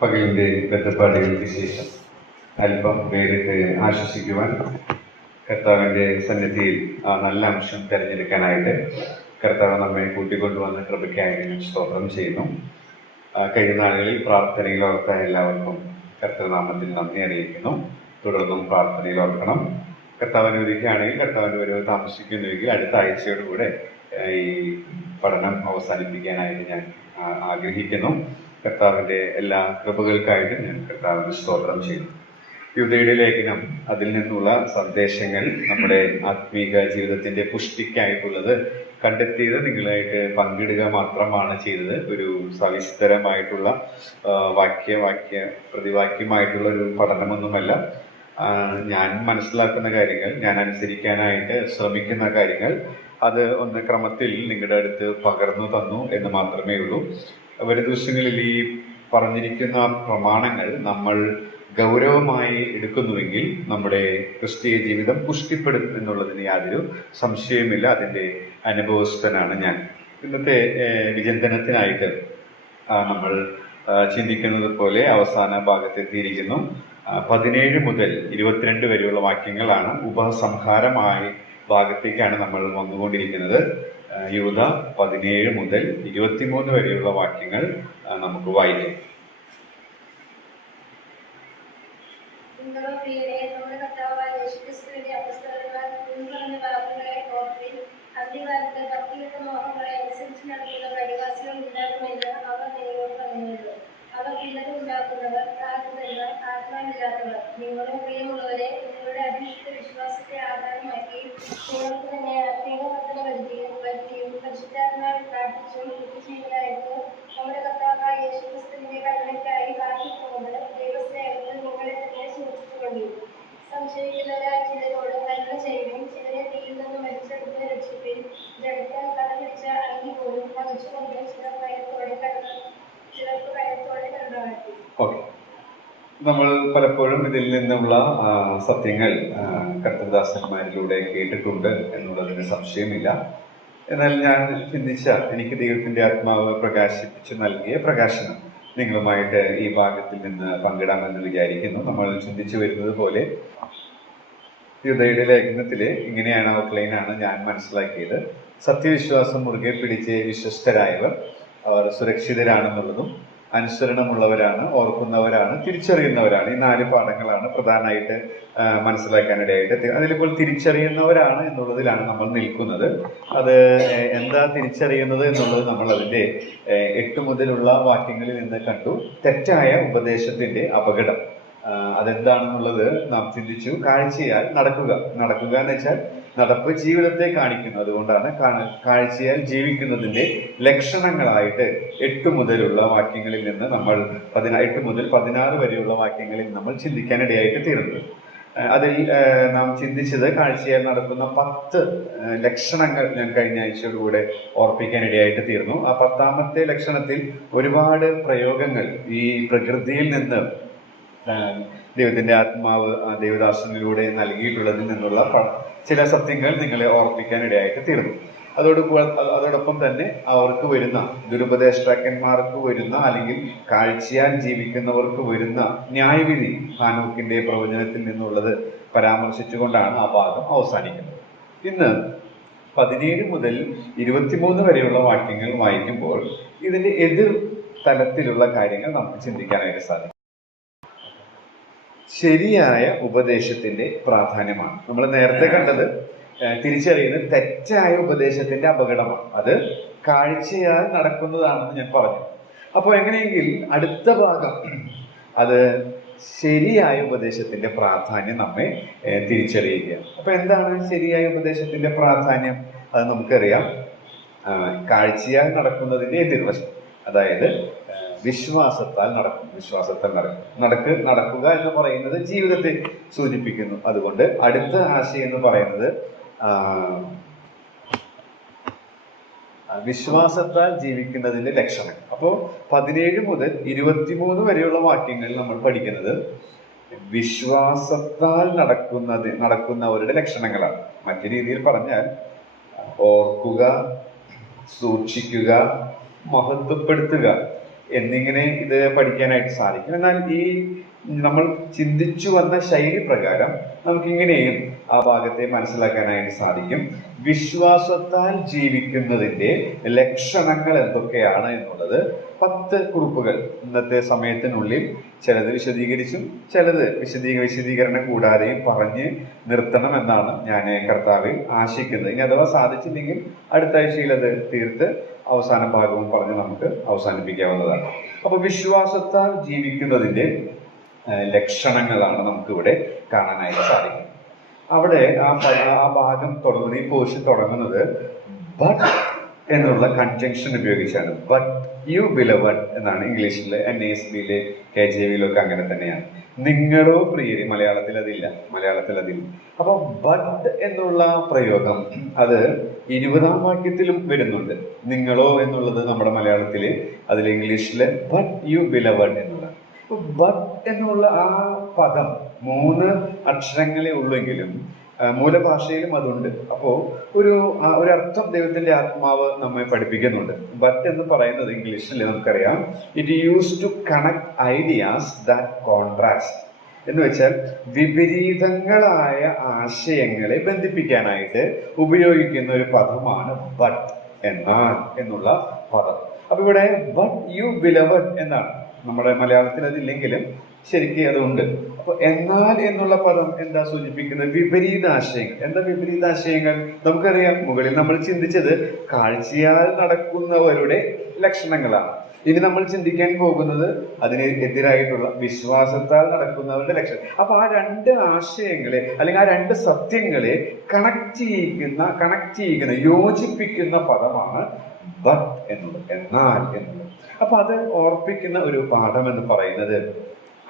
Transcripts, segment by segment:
പകലിൻ്റെ ബന്ധപ്പാടുകൾക്ക് ശേഷം അല്പം വേറിട്ട് ആശ്വസിക്കുവാൻ കർത്താവിൻ്റെ സന്നിധിയിൽ ആ നല്ല അംശം തിരഞ്ഞെടുക്കാനായിട്ട് കർത്താവ് നമ്മെ കൂട്ടിക്കൊണ്ടുവന്ന കൃപയ്ക്കായി ഞാൻ സ്തോത്രം ചെയ്യുന്നു. കഴിഞ്ഞ നാളുകളിൽ പ്രാർത്ഥനയിൽ ഓർത്ത എല്ലാവർക്കും കർത്തൃനാമത്തിൽ നന്ദി അറിയിക്കുന്നു. തുടർന്നും പ്രാർത്ഥനയിൽ ഓർക്കണം. കർത്താവ് അനുവദിക്കുകയാണെങ്കിൽ കർത്താവിൻ്റെ വരവ് താമസിക്കുന്നുവെങ്കിൽ അടുത്ത ആഴ്ചയോടുകൂടെ ഈ പഠനം അവസാനിപ്പിക്കാനായിട്ട് ഞാൻ ആഗ്രഹിക്കുന്നു. കർത്താവിൻ്റെ എല്ലാ കൃപകൾക്കായിട്ടും ഞാൻ കർത്താവിന് സ്തോത്രം ചെയ്യുന്നു. യൂദയുടെ ലേഖനം, അതിൽ നിന്നുള്ള സന്ദേശങ്ങൾ നമ്മുടെ ആത്മീക ജീവിതത്തിൻ്റെ പുഷ്ടിക്കായിട്ടുള്ളത് കണ്ടെത്തിയത് നിങ്ങളായിട്ട് പങ്കിടുക മാത്രമാണ് ചെയ്തത്. ഒരു സവിസ്തരമായിട്ടുള്ള പ്രതിവാക്യമായിട്ടുള്ള ഒരു പഠനമൊന്നുമല്ല. ഞാൻ മനസ്സിലാക്കുന്ന കാര്യങ്ങൾ, ഞാൻ അനുസരിക്കാനായിട്ട് ശ്രമിക്കുന്ന കാര്യങ്ങൾ, അത് ഒന്ന് ക്രമത്തിൽ നിങ്ങളുടെ അടുത്ത് പകർന്നു തന്നു എന്ന് മാത്രമേ ഉള്ളൂ. വരും ദിവസങ്ങളിൽ ഈ പറഞ്ഞിരിക്കുന്ന പ്രമാണങ്ങൾ നമ്മൾ ഗൗരവമായി എടുക്കുന്നുവെങ്കിൽ നമ്മുടെ ക്രിസ്തീയ ജീവിതം പുഷ്ടിപ്പെടും എന്നുള്ളതിന് യാതൊരു സംശയവുമില്ല. അതിൻ്റെ അനുഭവസ്ഥനാണ് ഞാൻ. ഇന്നത്തെ വിചിന്തനത്തിനായിട്ട് നമ്മൾ ചിന്തിക്കുന്നത് പോലെ അവസാന ഭാഗത്തെത്തിയിരിക്കുന്നു. 17 മുതൽ 22 വരെയുള്ള വാക്യങ്ങളാണ്. ഉപസംഹാരമായി ഭാഗത്തേക്കാണ് നമ്മൾ വന്നുകൊണ്ടിരിക്കുന്നത്. യൂദ 17 മുതൽ 23 വരെയുള്ള വാക്യങ്ങൾ നമുക്ക് വായിക്കാം. അവർ ഉണ്ടാക്കുന്നവർ, പ്രാർത്ഥനകൾ, ആത്മാവില്ലാത്തവർ. നിങ്ങളുടെ പ്രിയമുള്ളവരെ, നിങ്ങളുടെ അഭിഷിക്ത വിശ്വാസത്തെ ആധാരമാക്കി നിങ്ങൾക്ക് തന്നെ ആത്മീയവർദ്ധന വരുത്തിയും പരിശുദ്ധാത്മാവിൽ പ്രാർത്ഥിച്ചും ചെയ്യുന്നതായിട്ട് നമ്മുടെ കർത്താവായ യേശുക്രിസ്തുവിന്റെ കരുണയ്ക്കായി പ്രാർത്ഥിക്കുന്നത് ദൈവസ്നേഹത്തിൽ നിങ്ങളെ തന്നെ സൂക്ഷിച്ചുകൊണ്ടിരിക്കും. സംശയിക്കുന്നവരായ ചിലരോട് കരുണ ചെയ്യുകയും ചിലരെ തീയിൽ നിന്ന് മരിച്ചെടുത്ത് രക്ഷിക്കുകയും ജഡത്താൽ കടപിടിച്ച അങ്കി പോലും വഹിച്ചുകൊണ്ട് ചിലർക്ക് ഭയത്തോടെ കരുണാക്കി. നമ്മൾ പലപ്പോഴും ഇതിൽ നിന്നുള്ള സത്യങ്ങൾ കർത്തൃദാസന്മാരിലൂടെ കേട്ടിട്ടുണ്ട് എന്നുള്ളതിന് സംശയമില്ല. എന്നാൽ ഞാൻ ചിന്തിച്ച, എനിക്ക് ദൈവത്തിന്റെ ആത്മാവ് പ്രകാശിപ്പിച്ചു നൽകിയ പ്രകാശനം നിങ്ങളുമായിട്ട് ഈ ഭാഗത്തിൽ നിന്ന് പങ്കിടാമെന്ന് വിചാരിക്കുന്നു. നമ്മൾ ചിന്തിച്ചു വരുന്നത് പോലെ യൂദയുടെ ലേഖനത്തിലെ ഇങ്ങനെയാണ്, ഔട്ട്ലൈനാണ് ഞാൻ മനസ്സിലാക്കിയത്. സത്യവിശ്വാസം മുറുകെ പിടിച്ച് വിശ്വസ്തരായവർ അവർ സുരക്ഷിതരാണെന്നുള്ളതും അനുസരണമുള്ളവരാണ്, ഓർക്കുന്നവരാണ്, തിരിച്ചറിയുന്നവരാണ്. ഈ 4 പാഠങ്ങളാണ് പ്രധാനമായിട്ട് മനസ്സിലാക്കാനിടയായിട്ട്. അതിലിപ്പോൾ തിരിച്ചറിയുന്നവരാണ് എന്നുള്ളതിലാണ് നമ്മൾ നിൽക്കുന്നത്. അത് എന്താ തിരിച്ചറിയുന്നത് എന്നുള്ളത് നമ്മൾ അതിൻ്റെ 8 മുതലുള്ള വാക്യങ്ങളിൽ നിന്ന് കണ്ടു. തെറ്റായ ഉപദേശത്തിന്റെ അപകടം അതെന്താണെന്നുള്ളത് നാം ചിന്തിച്ചു. കാഴ്ചയാൽ നടക്കുക എന്ന് വെച്ചാൽ നടപ്പ് ജീവിതത്തെ കാണിക്കുന്നു. അതുകൊണ്ടാണ് കാഴ്ചയാൽ ജീവിക്കുന്നതിന്റെ ലക്ഷണങ്ങളായിട്ട് 8 മുതലുള്ള വാക്യങ്ങളിൽ നിന്ന് നമ്മൾ 8 മുതൽ 16 വരെയുള്ള വാക്യങ്ങളിൽ നമ്മൾ ചിന്തിക്കാനിടയായിട്ട് തീർന്നത്. അതിൽ നാം ചിന്തിച്ചത് കാഴ്ചയാൽ നടക്കുന്ന 10 ലക്ഷണങ്ങൾ ഞാൻ കഴിഞ്ഞ ആഴ്ചയോടുകൂടെ ഓർപ്പിക്കാനിടയായിട്ട് തീർന്നു. ആ 10ാമത്തെ ലക്ഷണത്തിൽ ഒരുപാട് പ്രയോഗങ്ങൾ ഈ പ്രകൃതിയിൽ നിന്ന് ദൈവത്തിന്റെ ആത്മാവ് ദേവദാസനിലൂടെ നൽകിയിട്ടുള്ളതിൽ നിന്നുള്ള ചില സത്യങ്ങൾ നിങ്ങളെ ഓർപ്പിക്കാനിടയായിട്ട് തീർന്നു. അതോടൊപ്പം തന്നെ അവർക്ക് വരുന്ന ദുരുപദേഷ്ടാക്കന്മാർക്ക് വരുന്ന, അല്ലെങ്കിൽ കാഴ്ചയാൽ ജീവിക്കുന്നവർക്ക് വരുന്ന ന്യായവിധി ഹാനോക്കിന്റെ പ്രവചനത്തിൽ നിന്നുള്ളത് പരാമർശിച്ചുകൊണ്ടാണ് ആ ഭാഗം അവസാനിക്കുന്നത്. ഇന്ന് 17 മുതൽ 23 വരെയുള്ള വാക്യങ്ങൾ വായിക്കുമ്പോൾ ഇതിന്റെ എതിർ തലത്തിലുള്ള കാര്യങ്ങൾ നമുക്ക് ചിന്തിക്കാനായിട്ട് സാധിക്കും. ശരിയായ ഉപദേശത്തിന്റെ പ്രാധാന്യമാണ്. നമ്മൾ നേരത്തെ കണ്ടത് തിരിച്ചറിയുന്നത് തെറ്റായ ഉപദേശത്തിന്റെ അപകടമാണ്. അത് കാഴ്ചയാൽ നടക്കുന്നതാണെന്ന് ഞാൻ പറഞ്ഞു. അപ്പോൾ എങ്ങനെയെങ്കിൽ അടുത്ത ഭാഗം അത് ശരിയായ ഉപദേശത്തിന്റെ പ്രാധാന്യം നമ്മെ തിരിച്ചറിയുകയാണ്. അപ്പൊ എന്താണ് ശരിയായ ഉപദേശത്തിന്റെ പ്രാധാന്യം? അത് നമുക്കറിയാം. കാഴ്ചയാൽ നടക്കുന്നതിന്റെ എതിർവശം, അതായത് വിശ്വാസത്താൽ നടക്കുക എന്ന് പറയുന്നത് ജീവിതത്തെ സൂചിപ്പിക്കുന്നു. അതുകൊണ്ട് അടുത്ത ആശയം എന്ന് പറയുന്നത് വിശ്വാസത്താൽ ജീവിക്കുന്നതിന്റെ ലക്ഷണം. അപ്പോൾ 17 മുതൽ 23 വരെയുള്ള വാക്യങ്ങൾ നമ്മൾ പഠിക്കുന്നത് വിശ്വാസത്താൽ നടക്കുന്നവരുടെ ലക്ഷണങ്ങളാണ്. മറ്റു രീതിയിൽ പറഞ്ഞാൽ ഓർക്കുക, സൂക്ഷിക്കുക, മഹത്വപ്പെടുത്തുക എന്നിങ്ങനെ ഇത് പഠിക്കാനായിട്ട് സാധിക്കും. എന്നാൽ ഈ നമ്മൾ ചിന്തിച്ചു വന്ന ശൈലി പ്രകാരം നമുക്കിങ്ങനെയും ആ ഭാഗത്തെ മനസ്സിലാക്കാനായിട്ട് സാധിക്കും. വിശ്വാസത്താൽ ജീവിക്കുന്നതിന്റെ ലക്ഷണങ്ങൾ എന്തൊക്കെയാണ് എന്നുള്ളത് 10 കുറിപ്പുകൾ ഇന്നത്തെ സമയത്തിനുള്ളിൽ ചിലത് വിശദീകരിച്ചും ചിലത് വിശദീകരണം കൂടാതെയും പറഞ്ഞ് നിർത്തണം എന്നാണ് ഞാൻ കർത്താവിൽ ആശിക്കുന്നത്. ഇനി അഥവാ സാധിച്ചില്ലെങ്കിൽ അടുത്ത ആഴ്ചയിൽ അത് തീർത്ത് അവസാന ഭാഗവും പറഞ്ഞ് നമുക്ക് അവസാനിപ്പിക്കാവുന്നതാണ്. അപ്പൊ വിശ്വാസത്താൽ ജീവിക്കുന്നതിന്റെ ലക്ഷണങ്ങളാണ് നമുക്കിവിടെ കാണാനായിട്ട് സാധിക്കും. അവിടെ ആ ഭാഗം തുടങ്ങുന്നത്, ഈ പോർഷൻ തുടങ്ങുന്നത് ബട്ട് എന്നുള്ള കൺജങ്ഷൻ ഉപയോഗിച്ചാണ്. ബട്ട് യു ബിലവഡ് എന്നാണ് ഇംഗ്ലീഷിലെ NASBയിലെ KJVയിലൊക്കെ അങ്ങനെ തന്നെയാണ്. നിങ്ങളോ പ്രിയരെ, മലയാളത്തിൽ അതില്ല. അപ്പൊ ബട്ട് എന്നുള്ള പ്രയോഗം അത് 20-ാം വാക്യത്തിലും വരുന്നുണ്ട്. നിങ്ങളോ എന്നുള്ളത് നമ്മുടെ മലയാളത്തില്, അതിൽ ഇംഗ്ലീഷില് ബട്ട് യു ബിലവഡ് എന്നുള്ള. ബട്ട് എന്നുള്ള ആ പദം 3 അക്ഷരങ്ങളെ ഉള്ളെങ്കിലും മൂലഭാഷയിലും അതുണ്ട്. അപ്പോ ഒരു അർത്ഥം ദൈവത്തിന്റെ ആത്മാവ് നമ്മെ പഠിപ്പിക്കുന്നുണ്ട്. ബട്ട് എന്ന് പറയുന്നത് ഇംഗ്ലീഷിൽ നമുക്കറിയാം, it use to connect ideas that contrast എന്ന് വെച്ചാൽ വിപരീതങ്ങളായ ആശയങ്ങളെ ബന്ധിപ്പിക്കാനായിട്ട് ഉപയോഗിക്കുന്ന ഒരു പദമാണ് ബട്ട്, എന്നാൽ എന്നുള്ള പദം. അപ്പൊ ഇവിടെ ബട്ട് യു ബിലവഡ് എന്നാണ്. നമ്മുടെ മലയാളത്തിൽ അതില്ലെങ്കിലും ശരിക്കും അതുണ്ട്. അപ്പൊ എന്നാൽ എന്നുള്ള പദം എന്താ സൂചിപ്പിക്കുന്നത്? വിപരീതാശയങ്ങൾ. എന്താ വിപരീതാശയങ്ങൾ? നമുക്കറിയാം, മുകളിൽ നമ്മൾ ചിന്തിച്ചത് കാഴ്ചയാൽ നടക്കുന്നവരുടെ ലക്ഷണങ്ങളാണ്. ഇനി നമ്മൾ ചിന്തിക്കാൻ പോകുന്നത് അതിന് എതിരായിട്ടുള്ള വിശ്വാസത്താൽ നടക്കുന്നവരുടെ ലക്ഷണം. അപ്പൊ ആ 2 ആശയങ്ങളെ അല്ലെങ്കിൽ ആ 2 സത്യങ്ങളെ കണക്ട് ചെയ്യുന്ന യോജിപ്പിക്കുന്ന പദമാണ് ബട്ട് എന്നുള്ളത്, എന്നാൽ എന്നുള്ളത്. അപ്പൊ അത് ഓർപ്പിക്കുന്ന ഒരു പാഠം എന്ന് പറയുന്നത്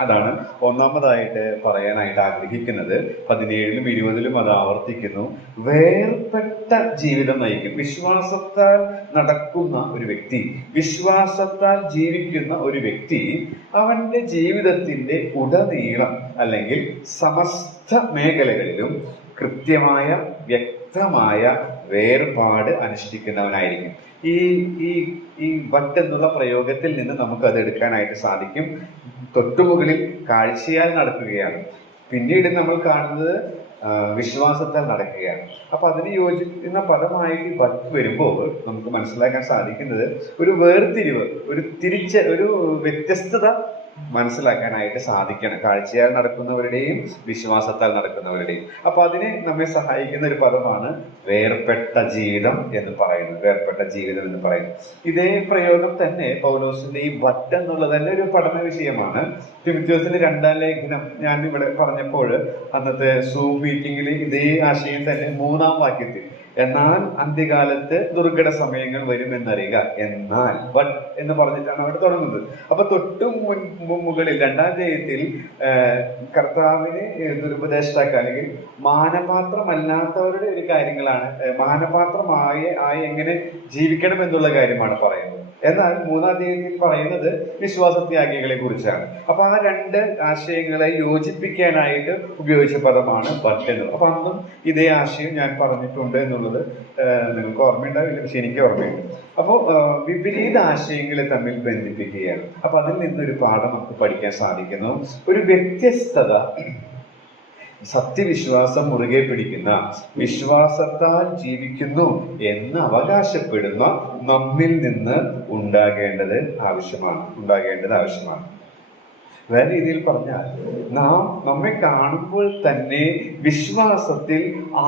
അതാണ് ഒന്നാമതായിട്ട് പറയാനായിട്ട് ആഗ്രഹിക്കുന്നത്. 17-ലും 20-ലും അത് ആവർത്തിക്കുന്നു. വേർപെട്ട ജീവിതം നയിക്കും. വിശ്വാസത്താൽ നടക്കുന്ന ഒരു വ്യക്തി, വിശ്വാസത്താൽ ജീവിക്കുന്ന ഒരു വ്യക്തി അവന്റെ ജീവിതത്തിന്റെ ഉടനീളം അല്ലെങ്കിൽ സമസ്ത മേഖലകളിലും കൃത്യമായ വ്യക്തമായ വേർപാട് അനുഷ്ഠിക്കുന്നവനായിരിക്കും. ഈ ബട്ട് എന്നുള്ള പ്രയോഗത്തിൽ നിന്ന് നമുക്കത് എടുക്കാനായിട്ട് സാധിക്കും. തൊട്ടുമുകളിൽ കാഴ്ചയാൽ നടക്കുകയാണ്, പിന്നീട് നമ്മൾ കാണുന്നത് വിശ്വാസത്താൽ നടക്കുകയാണ്. അപ്പൊ അതിന് യോജിക്കുന്ന പദമായിട്ട് ബട്ട് വരുമ്പോൾ നമുക്ക് മനസ്സിലാക്കാൻ സാധിക്കുന്നത് ഒരു വേർതിരിവ്, ഒരു വ്യത്യസ്തത മനസ്സിലാക്കാനായിട്ട് സാധിക്കണം, കാഴ്ചയാൽ നടക്കുന്നവരുടെയും വിശ്വാസത്താൽ നടക്കുന്നവരുടെയും. അപ്പൊ അതിനെ നമ്മെ സഹായിക്കുന്ന ഒരു പദമാണ് വേർപെട്ട ജീവിതം എന്ന് പറയുന്നത്. ഇതേ പ്രയോഗം തന്നെ പൗലോസിന്റെ ഈ ബട്ട് എന്നുള്ളത് തന്നെ ഒരു പഠന വിഷയമാണ്. തിമോഥെയോസിന്റെ 2-ാം ലേഖനം ഞാൻ ഇവിടെ പറഞ്ഞപ്പോൾ അന്നത്തെ സൂം മീറ്റിംഗിൽ ഇതേ ആശയം തന്നെ 3-ാം വാക്യത്തിൽ, എന്നാൽ അന്ത്യകാലത്ത് ദുർഘട സമയങ്ങൾ വരുമെന്നറിയുക, എന്നാൽ ബട്ട് എന്ന് പറഞ്ഞിട്ടാണ് അവിടെ തുടങ്ങുന്നത്. അപ്പൊ തൊട്ടും മുകളിൽ 2-ാം അധ്യായത്തിൽ കർത്താവിന് ദുരുപദേഷ്ടാക്കൾ അല്ലെങ്കിൽ മാനപാത്രമല്ലാത്തവരുടെ ഒരു കാര്യങ്ങളാണ്, മാനപാത്രമായി എങ്ങനെ ജീവിക്കണം എന്നുള്ള കാര്യമാണ് പറയുന്നത്. എന്നാൽ 3-ാം അധ്യായത്തിൽ പറയുന്നത് വിശ്വാസത്യാഗികളെ കുറിച്ചാണ്. അപ്പൊ ആ 2 ആശയങ്ങളെ യോജിപ്പിക്കാനായിട്ട് ഉപയോഗിച്ച പദമാണ് ബട്ട് എന്നുള്ളത്. അപ്പൊ അന്നും ഇതേ ആശയം ഞാൻ പറഞ്ഞിട്ടുണ്ട് എന്നുള്ളത് നിങ്ങൾക്ക് ഓർമ്മയുണ്ടാവില്ല, പക്ഷെ എനിക്ക് ഓർമ്മയുണ്ട്. അപ്പോൾ വിപരീത ആശയങ്ങളെ തമ്മിൽ ബന്ധിപ്പിക്കുകയാണ്. അപ്പൊ അതിൽ നിന്നൊരു പാഠം നമുക്ക് പഠിക്കാൻ സാധിക്കുന്നു. ഒരു വ്യത്യസ്തത സത്യവിശ്വാസം മുറുകെ പിടിക്കുന്ന, വിശ്വാസത്താൽ ജീവിക്കുന്നു എന്ന് അവകാശപ്പെടുന്ന നമ്മിൽ നിന്ന് ഉണ്ടാകേണ്ടത് ആവശ്യമാണ്. വേറെ രീതിയിൽ പറഞ്ഞാൽ, നമ്മെ കാണുമ്പോൾ തന്നെ വിശ്വാസത്തിൽ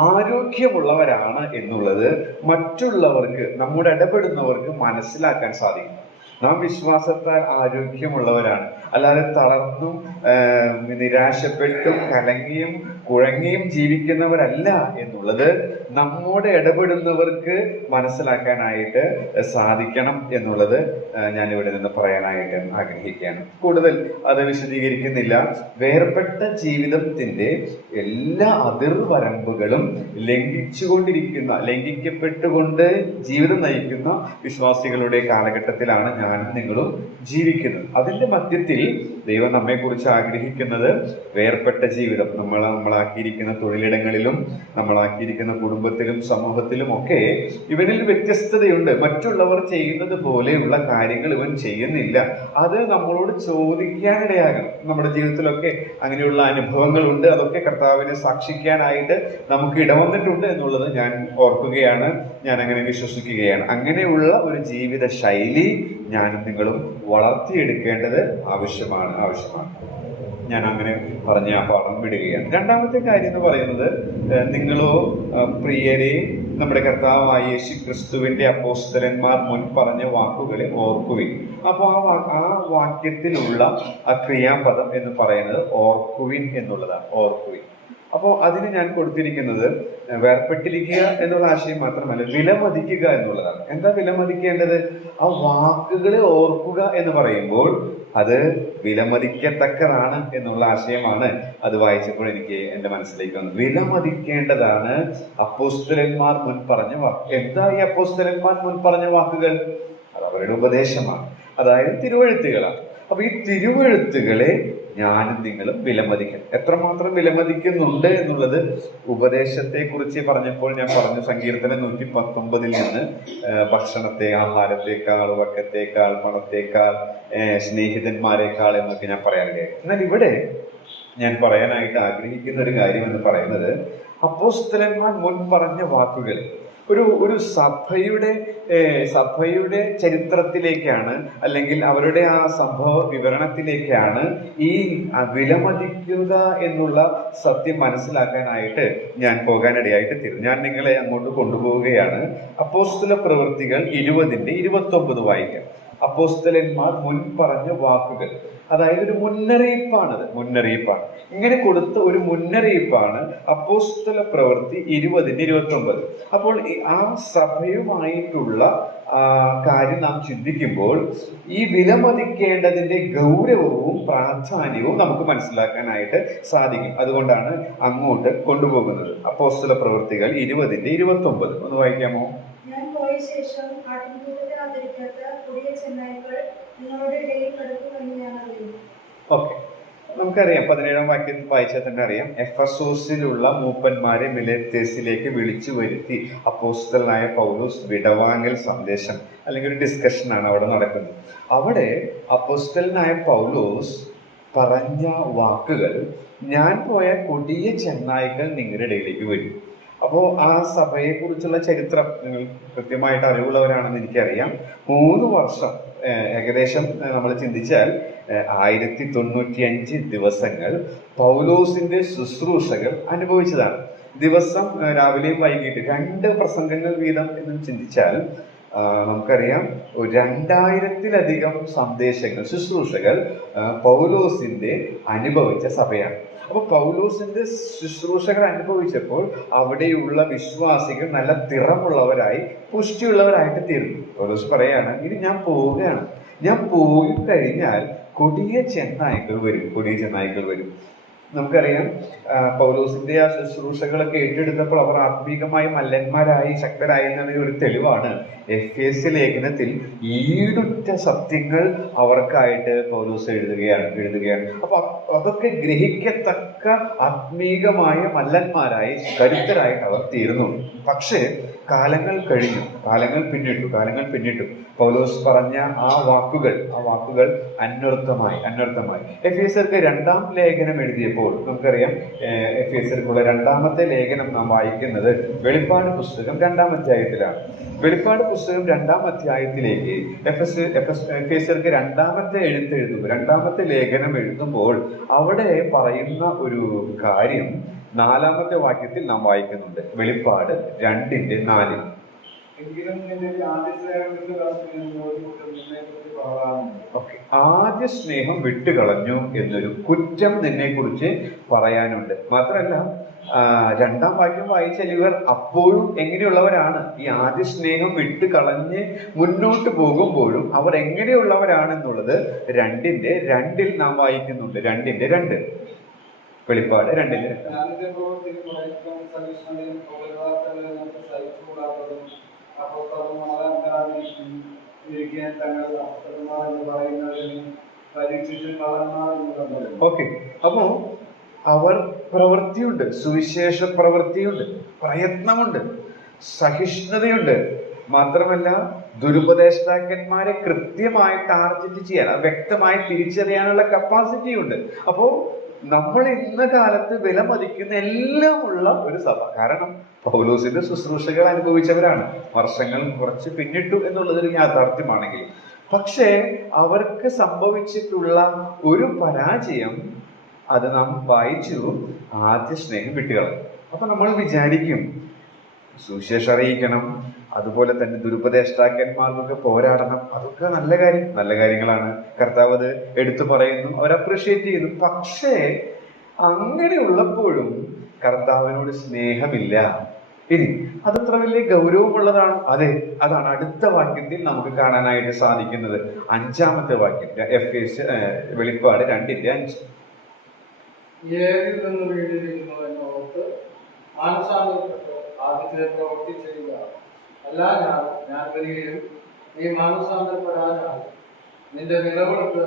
ആരോഗ്യമുള്ളവരാണ് എന്നുള്ളത് മറ്റുള്ളവർക്ക്, നമ്മോട് ഇടപെടുന്നവർക്ക് മനസ്സിലാക്കാൻ സാധിക്കും. നാം വിശ്വാസത്താൽ ആരോഗ്യമുള്ളവരാണ്, അല്ലാതെ തളർന്നും നിരാശപ്പെട്ടും കലങ്ങിയും കുഴങ്ങിയും ജീവിക്കുന്നവരല്ല എന്നുള്ളത് നമ്മോട് ഇടപെടുന്നവർക്ക് മനസ്സിലാക്കാനായിട്ട് സാധിക്കണം എന്നുള്ളത് ഞാൻ ഇവിടെ നിന്ന് പറയാനായിട്ട് ആഗ്രഹിക്കുകയാണ്. കൂടുതൽ അത് വിശദീകരിക്കുന്നില്ല. വേർപെട്ട ജീവിതത്തിന്റെ എല്ലാ അതിർവരമ്പുകളും ലംഘിക്കപ്പെട്ടുകൊണ്ട് ജീവിതം നയിക്കുന്ന വിശ്വാസികളുടെ കാലഘട്ടത്തിലാണ് ഞാനും നിങ്ങളും ജീവിക്കുന്നത്. അതിന്റെ മധ്യത്തിൽ ദൈവം നമ്മെ കുറിച്ച് ആഗ്രഹിക്കുന്നത് വേർപെട്ട ജീവിതം. നമ്മളാക്കിയിരിക്കുന്ന തൊഴിലിടങ്ങളിലും നമ്മളാക്കിയിരിക്കുന്ന കുടുംബ കുടുംബത്തിലും സമൂഹത്തിലും ഒക്കെ ഇവനിൽ വ്യത്യസ്തതയുണ്ട്. മറ്റുള്ളവർ ചെയ്യുന്നത് പോലെയുള്ള കാര്യങ്ങൾ ഇവൻ ചെയ്യുന്നില്ല. അത് നമ്മളോട് ചോദിക്കാനിടയാകണം. നമ്മുടെ ജീവിതത്തിലൊക്കെ അങ്ങനെയുള്ള അനുഭവങ്ങളുണ്ട്. അതൊക്കെ കർത്താവിനെ സാക്ഷിക്കാനായിട്ട് നമുക്ക് ഇടവന്നിട്ടുണ്ട് എന്നുള്ളത് ഞാൻ ഓർക്കുകയാണ്, ഞാൻ അങ്ങനെ വിശ്വസിക്കുകയാണ്. അങ്ങനെയുള്ള ഒരു ജീവിത ശൈലി ഞാനും നിങ്ങളും വളർത്തിയെടുക്കേണ്ടത് ആവശ്യമാണ്. ഞാൻ അങ്ങനെ പറഞ്ഞ ആ പാഠം വിടുകയാണ്. രണ്ടാമത്തെ കാര്യം എന്ന് പറയുന്നത്, നിങ്ങളോ പ്രിയരെ നമ്മുടെ കർത്താവായ യേശു ക്രിസ്തുവിന്റെ അപ്പോസ്തലന്മാർ മുൻ പറഞ്ഞ വാക്കുകളെ ഓർക്കുവിൻ. അപ്പൊ ആ വാക്യത്തിലുള്ള ആ ക്രിയാപദം എന്ന് പറയുന്നത് ഓർക്കുവിൻ എന്നുള്ളതാണ്. ഓർക്കുവിൻ. അപ്പോൾ അതിന് ഞാൻ കൊടുത്തിരിക്കുന്നത് വേർപെട്ടിരിക്കുക എന്നുള്ള ആശയം മാത്രമല്ല, വിലമതിക്കുക എന്നുള്ളതാണ്. എന്താ വിലമതിക്കേണ്ടത്? ആ വാക്കുകളെ ഓർക്കുക എന്ന് പറയുമ്പോൾ അത് വിലമതിക്കത്തക്കതാണ് എന്നുള്ള ആശയമാണ് അത് വായിച്ചപ്പോൾ എനിക്ക് എൻ്റെ മനസ്സിലേക്ക് വന്നത്. വിലമതിക്കേണ്ടതാണ് അപ്പോസ്തലന്മാർ മുൻ പറഞ്ഞ വാക്ക്. എന്താ ഈ അപ്പോസ്തലന്മാർ മുൻ പറഞ്ഞ വാക്കുകൾ? അത് അവരുടെ ഉപദേശമാണ്, അതായത് തിരുവെഴുത്തുകളാണ്. അപ്പൊ ഈ തിരുവെഴുത്തുകളെ ഞാനും നിങ്ങളും വിലമതിക്കണം. എത്രമാത്രം വിലമതിക്കുന്നുണ്ട് എന്നുള്ളത് ഉപദേശത്തെ കുറിച്ച് പറഞ്ഞപ്പോൾ ഞാൻ പറഞ്ഞു. സങ്കീർത്തനം 119 നിന്ന് ഭക്ഷണത്തെ, ആഹാരത്തെക്കാൾ, ഉറക്കത്തേക്കാൾ, പണത്തേക്കാൾ, സ്നേഹിതന്മാരെക്കാൾ എന്നൊക്കെ ഞാൻ പറയാനിടയായി. എന്നാൽ ഇവിടെ ഞാൻ പറയാനായിട്ട് ആഗ്രഹിക്കുന്ന ഒരു കാര്യം എന്ന് പറയുന്നത്, അപ്പോസ്തലന്മാർ മുൻ പറഞ്ഞ വാക്കുകൾ ഒരു സഭയുടെ ചരിത്രത്തിലേക്കാണ്, അല്ലെങ്കിൽ അവരുടെ ആ സംഭവ വിവരണത്തിലേക്കാണ് ഈ വിലമതിക്കുക എന്നുള്ള സത്യം മനസ്സിലാക്കാനായിട്ട് ഞാൻ പോകാനിടയായിട്ട് തീർന്നു. ഞാൻ നിങ്ങളെ അങ്ങോട്ട് കൊണ്ടുപോവുകയാണ്. അപ്പോസ്തല പ്രവൃത്തികൾ 20:29 വായിക്കാം. അപ്പോസ്തലന്മാർ മുൻ പറഞ്ഞ വാക്കുകൾ, അതായത് ഒരു മുന്നറിയിപ്പാണത്. ഇങ്ങനെ കൊടുത്ത ഒരു മുന്നറിയിപ്പാണ് അപ്പോസ്തല പ്രവൃത്തി 20:29. അപ്പോൾ ആ സഭയുമായിട്ടുള്ള കാര്യം നാം ചിന്തിക്കുമ്പോൾ ഈ വിലമതിക്കേണ്ടതിന്റെ ഗൗരവവും പ്രാധാന്യവും നമുക്ക് മനസ്സിലാക്കാനായിട്ട് സാധിക്കും. അതുകൊണ്ടാണ് അങ്ങോട്ട് കൊണ്ടുപോകുന്നത്. അപ്പോസ്തല പ്രവൃത്തികൾ 20:29 ഒന്ന് വായിക്കാമോ? ഞാൻ പോയ ശേഷം ആട്ടിൻകൂട്ടത്തെ ആദരിക്കാത്ത കൊടിയ ചെന്നായ്ക്കൾ നിങ്ങളുടെ ഇടയിൽ കിടക്കുമെന്ന് ഞാൻ അറിയുന്നു. ഓക്കെ, നമുക്കറിയാം. 17-ാം വാക്യത്തിൽ വായിച്ചാൽ തന്നെ അറിയാം. എഫെസോസിലുള്ള മൂപ്പന്മാരെ മിലേത്തേസിലേക്ക് വിളിച്ചു വരുത്തി അപ്പോസ്തലനായ പൗലോസ് വിടവാങ്ങൽ സന്ദേശം, അല്ലെങ്കിൽ ഒരു ഡിസ്കഷനാണ് അവിടെ നടക്കുന്നത്. അവിടെ അപ്പോസ്തലനായ പൗലോസ് പറഞ്ഞ വാക്കുകൾ, ഞാൻ പോയ കൊടിയ ചെന്നായ്ക്കൾ നിങ്ങളുടെ ഇടയിലേക്ക് വരും. അപ്പോൾ ആ സഭയെ കുറിച്ചുള്ള ചരിത്രം നിങ്ങൾ കൃത്യമായിട്ട് അറിവുള്ളവരാണെന്ന് എനിക്കറിയാം. 3 വർഷം ഏകദേശം നമ്മൾ ചിന്തിച്ചാൽ 1095 ദിവസങ്ങൾ പൗലോസിന്റെ ശുശ്രൂഷകൾ അനുഭവിച്ചതാണ്. ദിവസം രാവിലെയും വൈകിട്ട് 2 പ്രസംഗങ്ങൾ വീതം എന്ന് ചിന്തിച്ചാൽ നമുക്കറിയാം 2000-ത്തിലധികം സന്ദേശങ്ങൾ, ശുശ്രൂഷകൾ പൗലോസിന്റെ അനുഭവിച്ച സഭയാണ്. അപ്പൊ പൗലോസിന്റെ ശുശ്രൂഷകൾ അനുഭവിച്ചപ്പോൾ അവിടെയുള്ള വിശ്വാസികൾ നല്ല തിറമുള്ളവരായി, പുഷ്ടിയുള്ളവരായിട്ട് തീർന്നു. പൗലോസ് പറയാണ്, ഇനി ഞാൻ പോവുകയാണ്. ഞാൻ പോയി കഴിഞ്ഞാൽ കൊടിയ ചെന്നായ്ക്കൾ വരും. നമുക്കറിയാം, പൗലോസിന്റെ ആ ശുശ്രൂഷകളൊക്കെ ഏറ്റെടുത്തപ്പോൾ അവർ ആത്മീകമായി മല്ലന്മാരായി, ശക്തരായി എന്നുള്ള ഒരു തെളിവാണ് എഫേസ്യ ലേഖനത്തിൽ ഈടുറ്റ സത്യങ്ങൾ അവർക്കായിട്ട് പൗലോസ് എഴുതുകയാണ്. അപ്പൊ അതൊക്കെ ഗ്രഹിക്കത്തക്ക ആത്മീകമായ മല്ലന്മാരായി, കരുത്തരായിട്ട് അവർ തീർന്നു. പക്ഷേ കാലങ്ങൾ പിന്നിട്ടു. പൗലോസ് പറഞ്ഞ ആ വാക്കുകൾ അന്വർത്ഥമായി. എഫേസ്യർക്ക് 2-ാം ലേഖനം എഴുതിയപ്പോൾ നമുക്കറിയാം, എഫേസ്യർക്കുള്ള 2-ാമത്തെ ലേഖനം നാം വായിക്കുന്നത് വെളിപ്പാട് പുസ്തകം 2-ാം അധ്യായത്തിലാണ്. വെളിപ്പാട് പുസ്തകം 2-ാം അധ്യായത്തിലേക്ക് എഫേസ്യർക്ക് 2-ാമത്തെ ലേഖനം എഴുതുമ്പോൾ അവിടെ പറയുന്ന ഒരു കാര്യം 4-ാമത്തെ വാക്യത്തിൽ നാം വായിക്കുന്നുണ്ട്. വെളിപ്പാട് 2:4. ആദ്യ സ്നേഹം വിട്ടുകളഞ്ഞു എന്നൊരു കുറ്റം നിന്നെ കുറിച്ച് പറയാനുണ്ട്. മാത്രമല്ല, 2-ാം വാക്യം വായിച്ചാൽ ഇവർ അപ്പോഴും എങ്ങനെയുള്ളവരാണ്? ഈ ആദ്യ സ്നേഹം വിട്ടുകളഞ്ഞ് മുന്നോട്ട് പോകുമ്പോഴും അവർ എങ്ങനെയുള്ളവരാണെന്നുള്ളത് 2:2 നാം വായിക്കുന്നുണ്ട്. 2:2 വെളിപ്പാട് 2:2. ഓക്കെ, അപ്പോ അവർ പ്രവൃത്തിയുണ്ട്, സുവിശേഷ പ്രവൃത്തിയുണ്ട്, പ്രയത്നമുണ്ട്, സഹിഷ്ണുതയുണ്ട്. മാത്രമല്ല ദുരുപദേഷ്ടാക്കന്മാരെ കൃത്യമായി ടാർഗറ്റ് ചെയ്യാൻ, അത് വ്യക്തമായി തിരിച്ചറിയാനുള്ള കപ്പാസിറ്റി ഉണ്ട്. അപ്പോ നമ്മൾ ഇന്ന കാലത്ത് വിലമതിക്കുന്ന എല്ലാം ഉള്ള ഒരു സഭ. കാരണം പൗലോസിന്റെ ശുശ്രൂഷകൾ അനുഭവിച്ചവരാണ്, വർഷങ്ങൾ കുറച്ച് പിന്നിട്ടു എന്നുള്ളതൊരു യാഥാർത്ഥ്യമാണെങ്കിൽ. പക്ഷേ അവർക്ക് സംഭവിച്ചിട്ടുള്ള ഒരു പരാജയം, അത് നാം വായിച്ചു, ആദ്യ സ്നേഹം വിട്ടുകളയും. അപ്പൊ നമ്മൾ വിചാരിക്കും സുവിശേഷം അറിയിക്കണം, അതുപോലെ തന്നെ ദുരുപദേഷ്ടാക്കന്മാർക്കൊക്കെ പോരാടണം, അതൊക്കെ നല്ല കാര്യങ്ങളാണ്. കർത്താവ് അത് എടുത്തു പറയുന്നു, അവർ അപ്രീഷിയേറ്റ് ചെയ്യുന്നു. പക്ഷേ അങ്ങനെയുള്ളപ്പോഴും കർത്താവിനോട് സ്നേഹമില്ല. ഇനി അതത്ര വലിയ ഗൗരവമുള്ളതാണ്. അതെ, അതാണ് അടുത്ത വാക്യത്തിൽ നമുക്ക് കാണാനായിട്ട് സാധിക്കുന്നത്. 5-ാമത്തെ വാക്യം, വെളിപ്പാട് 2:5. ഏതിൽ നിന്ന് വീണിരിക്കുന്നു എന്നോർത്ത് മാനസാന്തരപ്പെട്ട് ആദ്യത്തെ പ്രവൃത്തി ചെയ്യുക. അല്ല ഞാൻ വരികയും നീ മാനസാന്തരപ്പെടാനായി നിന്റെ നിലവിളക്ക്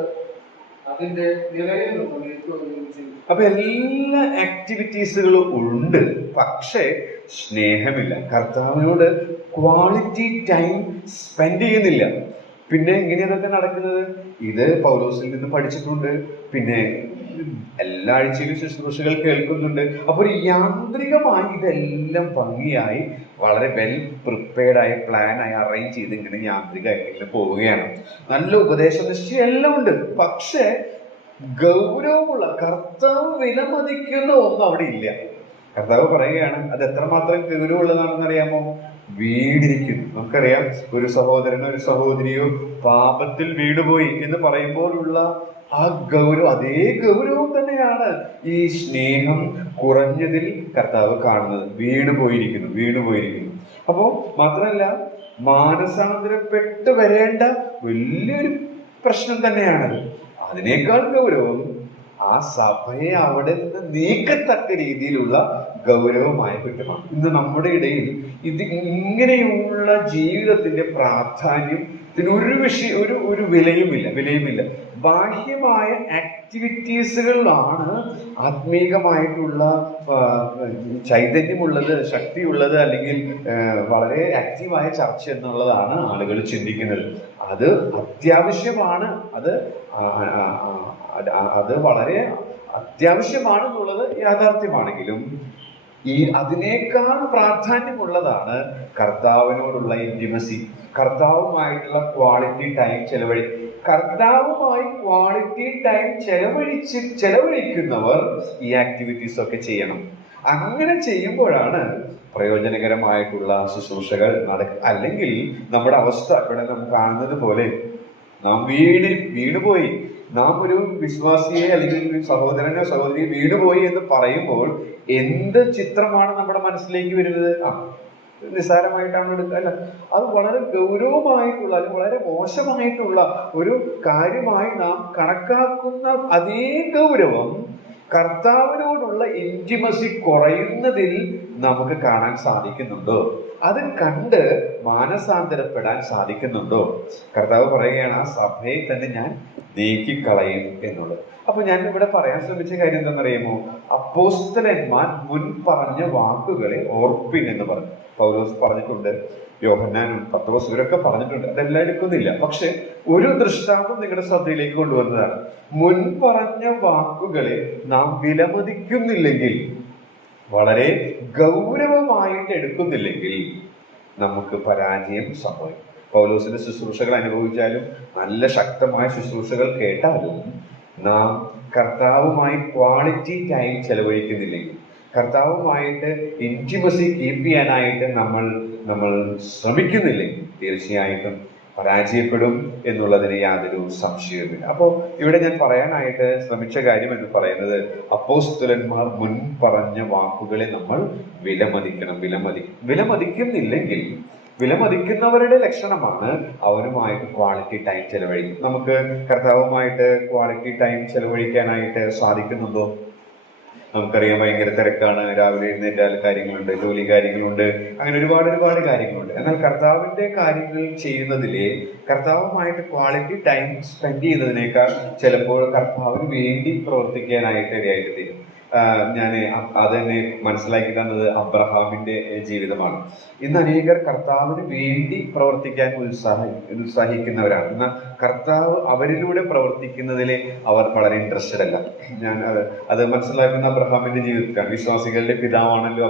അതിന്റെ നിലയിൽ നിന്ന് നീക്കുകയും ചെയ്യും. അപ്പൊ എല്ലാ ആക്ടിവിറ്റീസുകളും ഉണ്ട്, പക്ഷേ സ്നേഹമില്ല. കർത്താവിനോട് ക്വാളിറ്റി ടൈം സ്പെൻഡ് ചെയ്യുന്നില്ല. പിന്നെ എങ്ങനെയാതൊക്കെ നടക്കുന്നത്? ഇത് പൗലോസിൽ നിന്ന് പഠിച്ചിട്ടുണ്ട്, പിന്നെ എല്ലാ ആഴ്ചയിലും ശുശ്രൂഷകൾ കേൾക്കുന്നുണ്ട്. അപ്പൊ ഒരു യാന്ത്രികമായി ഇതെല്ലാം ഭംഗിയായി വളരെ വെൽ പ്രിപ്പയർഡായി പ്ലാനായി അറേഞ്ച് ചെയ്ത് ഇങ്ങനെ യാന്ത്രികമായിട്ട് പോവുകയാണ്. നല്ല ഉപദേശനിശ്ചയം എല്ലാം ഉണ്ട്, പക്ഷെ ഗൗരവമുള്ള, കർത്താവ് വിലമതിക്കുന്ന ഒന്നും അവിടെ ഇല്ല. കർത്താവ് പറയുകയാണ്, അത് എത്രമാത്രം ഗൗരവമുള്ളതാണെന്ന് അറിയാമോ? വീണിരിക്കുന്നു. നമുക്കറിയാം, ഒരു സഹോദരനോ ഒരു സഹോദരിയോ പാപത്തിൽ വീണുപോയി എന്ന് പറയുമ്പോഴുള്ള ആ ഗൗരവം, അതേ ഗൗരവം തന്നെയാണ് ഈ സ്നേഹം കുറഞ്ഞതിൽ കർത്താവ് കാണുന്നത്. വീണുപോയിരിക്കുന്നു. അപ്പോ മാത്രമല്ല, മാനസാന്തരപ്പെട്ട് വരേണ്ട വലിയൊരു പ്രശ്നം തന്നെയാണത്. അതിനേക്കാൾ ഗൗരവം ആ സഭയെ അവിടെ നിന്ന് നീക്കത്തക്ക രീതിയിലുള്ള ഗൗരവമായ കുറ്റമാണ്. ഇന്ന് നമ്മുടെ ഇടയിൽ ഇങ്ങനെയുള്ള ജീവിതത്തിന്റെ പ്രാധാന്യത്തിന് ഒരു വിലയുമില്ല. ബാഹ്യമായ ആക്ടിവിറ്റീസുകളിലാണ് ആത്മീകമായിട്ടുള്ള ചൈതന്യമുള്ളത്, ശക്തിയുള്ളത്, അല്ലെങ്കിൽ വളരെ ആക്റ്റീവായ ചർച്ച എന്നുള്ളതാണ് ആളുകൾ ചിന്തിക്കുന്നത്. അത് അത്യാവശ്യമാണ്, അത് വളരെ അത്യാവശ്യമാണെന്നുള്ളത് യാഥാർത്ഥ്യമാണെങ്കിലും അതിനേക്കാൾ പ്രാധാന്യമുള്ളതാണ് കർത്താവിനോടുള്ള ഇന്റിമസി, കർത്താവുമായിട്ടുള്ള ക്വാളിറ്റി ടൈം കർത്താവുമായി ക്വാളിറ്റി ടൈം ചെലവഴിക്കുന്നവർ ഈ ആക്ടിവിറ്റീസ് ഒക്കെ ചെയ്യണം. അങ്ങനെ ചെയ്യുമ്പോഴാണ് പ്രയോജനകരമായിട്ടുള്ള ശുശ്രൂഷകൾ അല്ലെങ്കിൽ നമ്മുടെ അവസ്ഥ ഇവിടെ നാം കാണുന്നത് പോലെ നാം വീണുപോയി, നാം ഒരു വിശ്വാസിയെ അല്ലെങ്കിൽ ഒരു സഹോദരനോ സഹോദരിയെ വീണുപോയി എന്ന് പറയുമ്പോൾ എന്ത് ചിത്രമാണ് നമ്മുടെ മനസ്സിലേക്ക് വരുന്നത്? നിസ്സാരമായിട്ടാണ് എടുക്കുക, അല്ല, അത് വളരെ ഗൗരവമായിട്ടുള്ള അല്ലെങ്കിൽ വളരെ മോശമായിട്ടുള്ള ഒരു കാര്യമായി നാം കണക്കാക്കുന്ന അതേ ഗൗരവം കർത്താവിനോടുള്ള ഇന്റിമസി കുറയുന്നതിൽ നമുക്ക് കാണാൻ സാധിക്കുന്നുണ്ടോ? അത് കണ്ട് മാനസാന്തരപ്പെടാൻ സാധിക്കുന്നുണ്ടോ? കർത്താവ് പറയുകയാണ്, ആ സഭയെ തന്നെ ഞാൻ നീക്കിക്കളയും എന്നുള്ളത്. അപ്പൊ ഞാൻ ഇവിടെ പറയാൻ ശ്രമിച്ച കാര്യം എന്താണെന്നറിയുമോ? അപ്പോസ്തലന്മാർ മുൻ പറഞ്ഞ വാക്കുകളെ ഓർപ്പിൻ എന്ന് പറഞ്ഞു. പൗലോസ് പറഞ്ഞിട്ടുണ്ട്, യോഹന്നാനും പത്രോസ് ഇവരൊക്കെ പറഞ്ഞിട്ടുണ്ട്. അതെല്ലാം എടുക്കുന്നില്ല, പക്ഷെ ഒരു ദൃഷ്ടാന്തം നിങ്ങളുടെ ശ്രദ്ധയിലേക്ക് കൊണ്ടുവന്നതാണ്. മുൻ പറഞ്ഞ വാക്കുകളെ നാം വിലമതിക്കുന്നില്ലെങ്കിൽ, വളരെ ഗൗരവമായിട്ട് എടുക്കുന്നില്ലെങ്കിൽ നമുക്ക് പരാജയം സംഭവിക്കും. പൗലോസിന്റെ ശുശ്രൂഷകൾ അനുഭവിച്ചാലും നല്ല ശക്തമായ ശുശ്രൂഷകൾ കേട്ടാലും നാം കർത്താവുമായി ക്വാളിറ്റി ടൈം ചെലവഴിക്കുന്നില്ലെങ്കിൽ, കർത്താവുമായിട്ട് ഇന്റിമസി കീപ്പ് ചെയ്യാനായിട്ട് നമ്മൾ ശ്രമിക്കുന്നില്ലെങ്കിൽ തീർച്ചയായിട്ടും പരാജയപ്പെടും എന്നുള്ളതിന് യാതൊരു സംശയവുമില്ല. അപ്പോൾ ഇവിടെ ഞാൻ പറയാനായിട്ട് ശ്രമിച്ച കാര്യം എന്ന് പറയുന്നത്, അപ്പോസ്തലന്മാർ മുൻ പറഞ്ഞ വാക്കുകളെ നമ്മൾ വിലമതിക്കുന്നില്ലെങ്കിൽ, വിലമതിക്കുന്നവരുടെ ലക്ഷണമാണ് അവരുമായിട്ട് ക്വാളിറ്റി ടൈം ചെലവഴിക്കും. നമുക്ക് കർത്താവുമായിട്ട് ക്വാളിറ്റി ടൈം ചെലവഴിക്കാനായിട്ട് സാധിക്കുന്നുണ്ടോ? നമുക്കറിയാം, ഭയങ്കര തിരക്കാണ്, രാവിലെ എഴുന്നേറ്റാൽ കാര്യങ്ങളുണ്ട്, ജോലി കാര്യങ്ങളുണ്ട്, അങ്ങനെ ഒരുപാട് കാര്യങ്ങളുണ്ട്. എന്നാൽ കർത്താവിന്റെ കാര്യങ്ങൾ ചെയ്യുന്നതിലെ കർത്താവുമായിട്ട് ക്വാളിറ്റി ടൈം സ്പെൻഡ് ചെയ്യുന്നതിനേക്കാൾ ചിലപ്പോൾ കർത്താവിന് വേണ്ടി പ്രവർത്തിക്കാനായിട്ട് ഇടയായിട്ട് തീരും. ഞാൻ അതെന്നെ മനസ്സിലാക്കി തന്നത് അബ്രഹാമിന്റെ ജീവിതമാണ്. ഇന്ന് അനേകർ കർത്താവിന് വേണ്ടി പ്രവർത്തിക്കാൻ ഉത്സാഹിക്കുന്നവരാണ്. എന്നാൽ കർത്താവ് അവരിലൂടെ പ്രവർത്തിക്കുന്നതിൽ അവർ വളരെ ഇൻട്രസ്റ്റഡ് അല്ല. ഞാൻ അത് മനസ്സിലാക്കുന്ന അബ്രഹാമിന്റെ ജീവിതത്തിലാണ്. വിശ്വാസികളുടെ പിതാവാണല്ലോ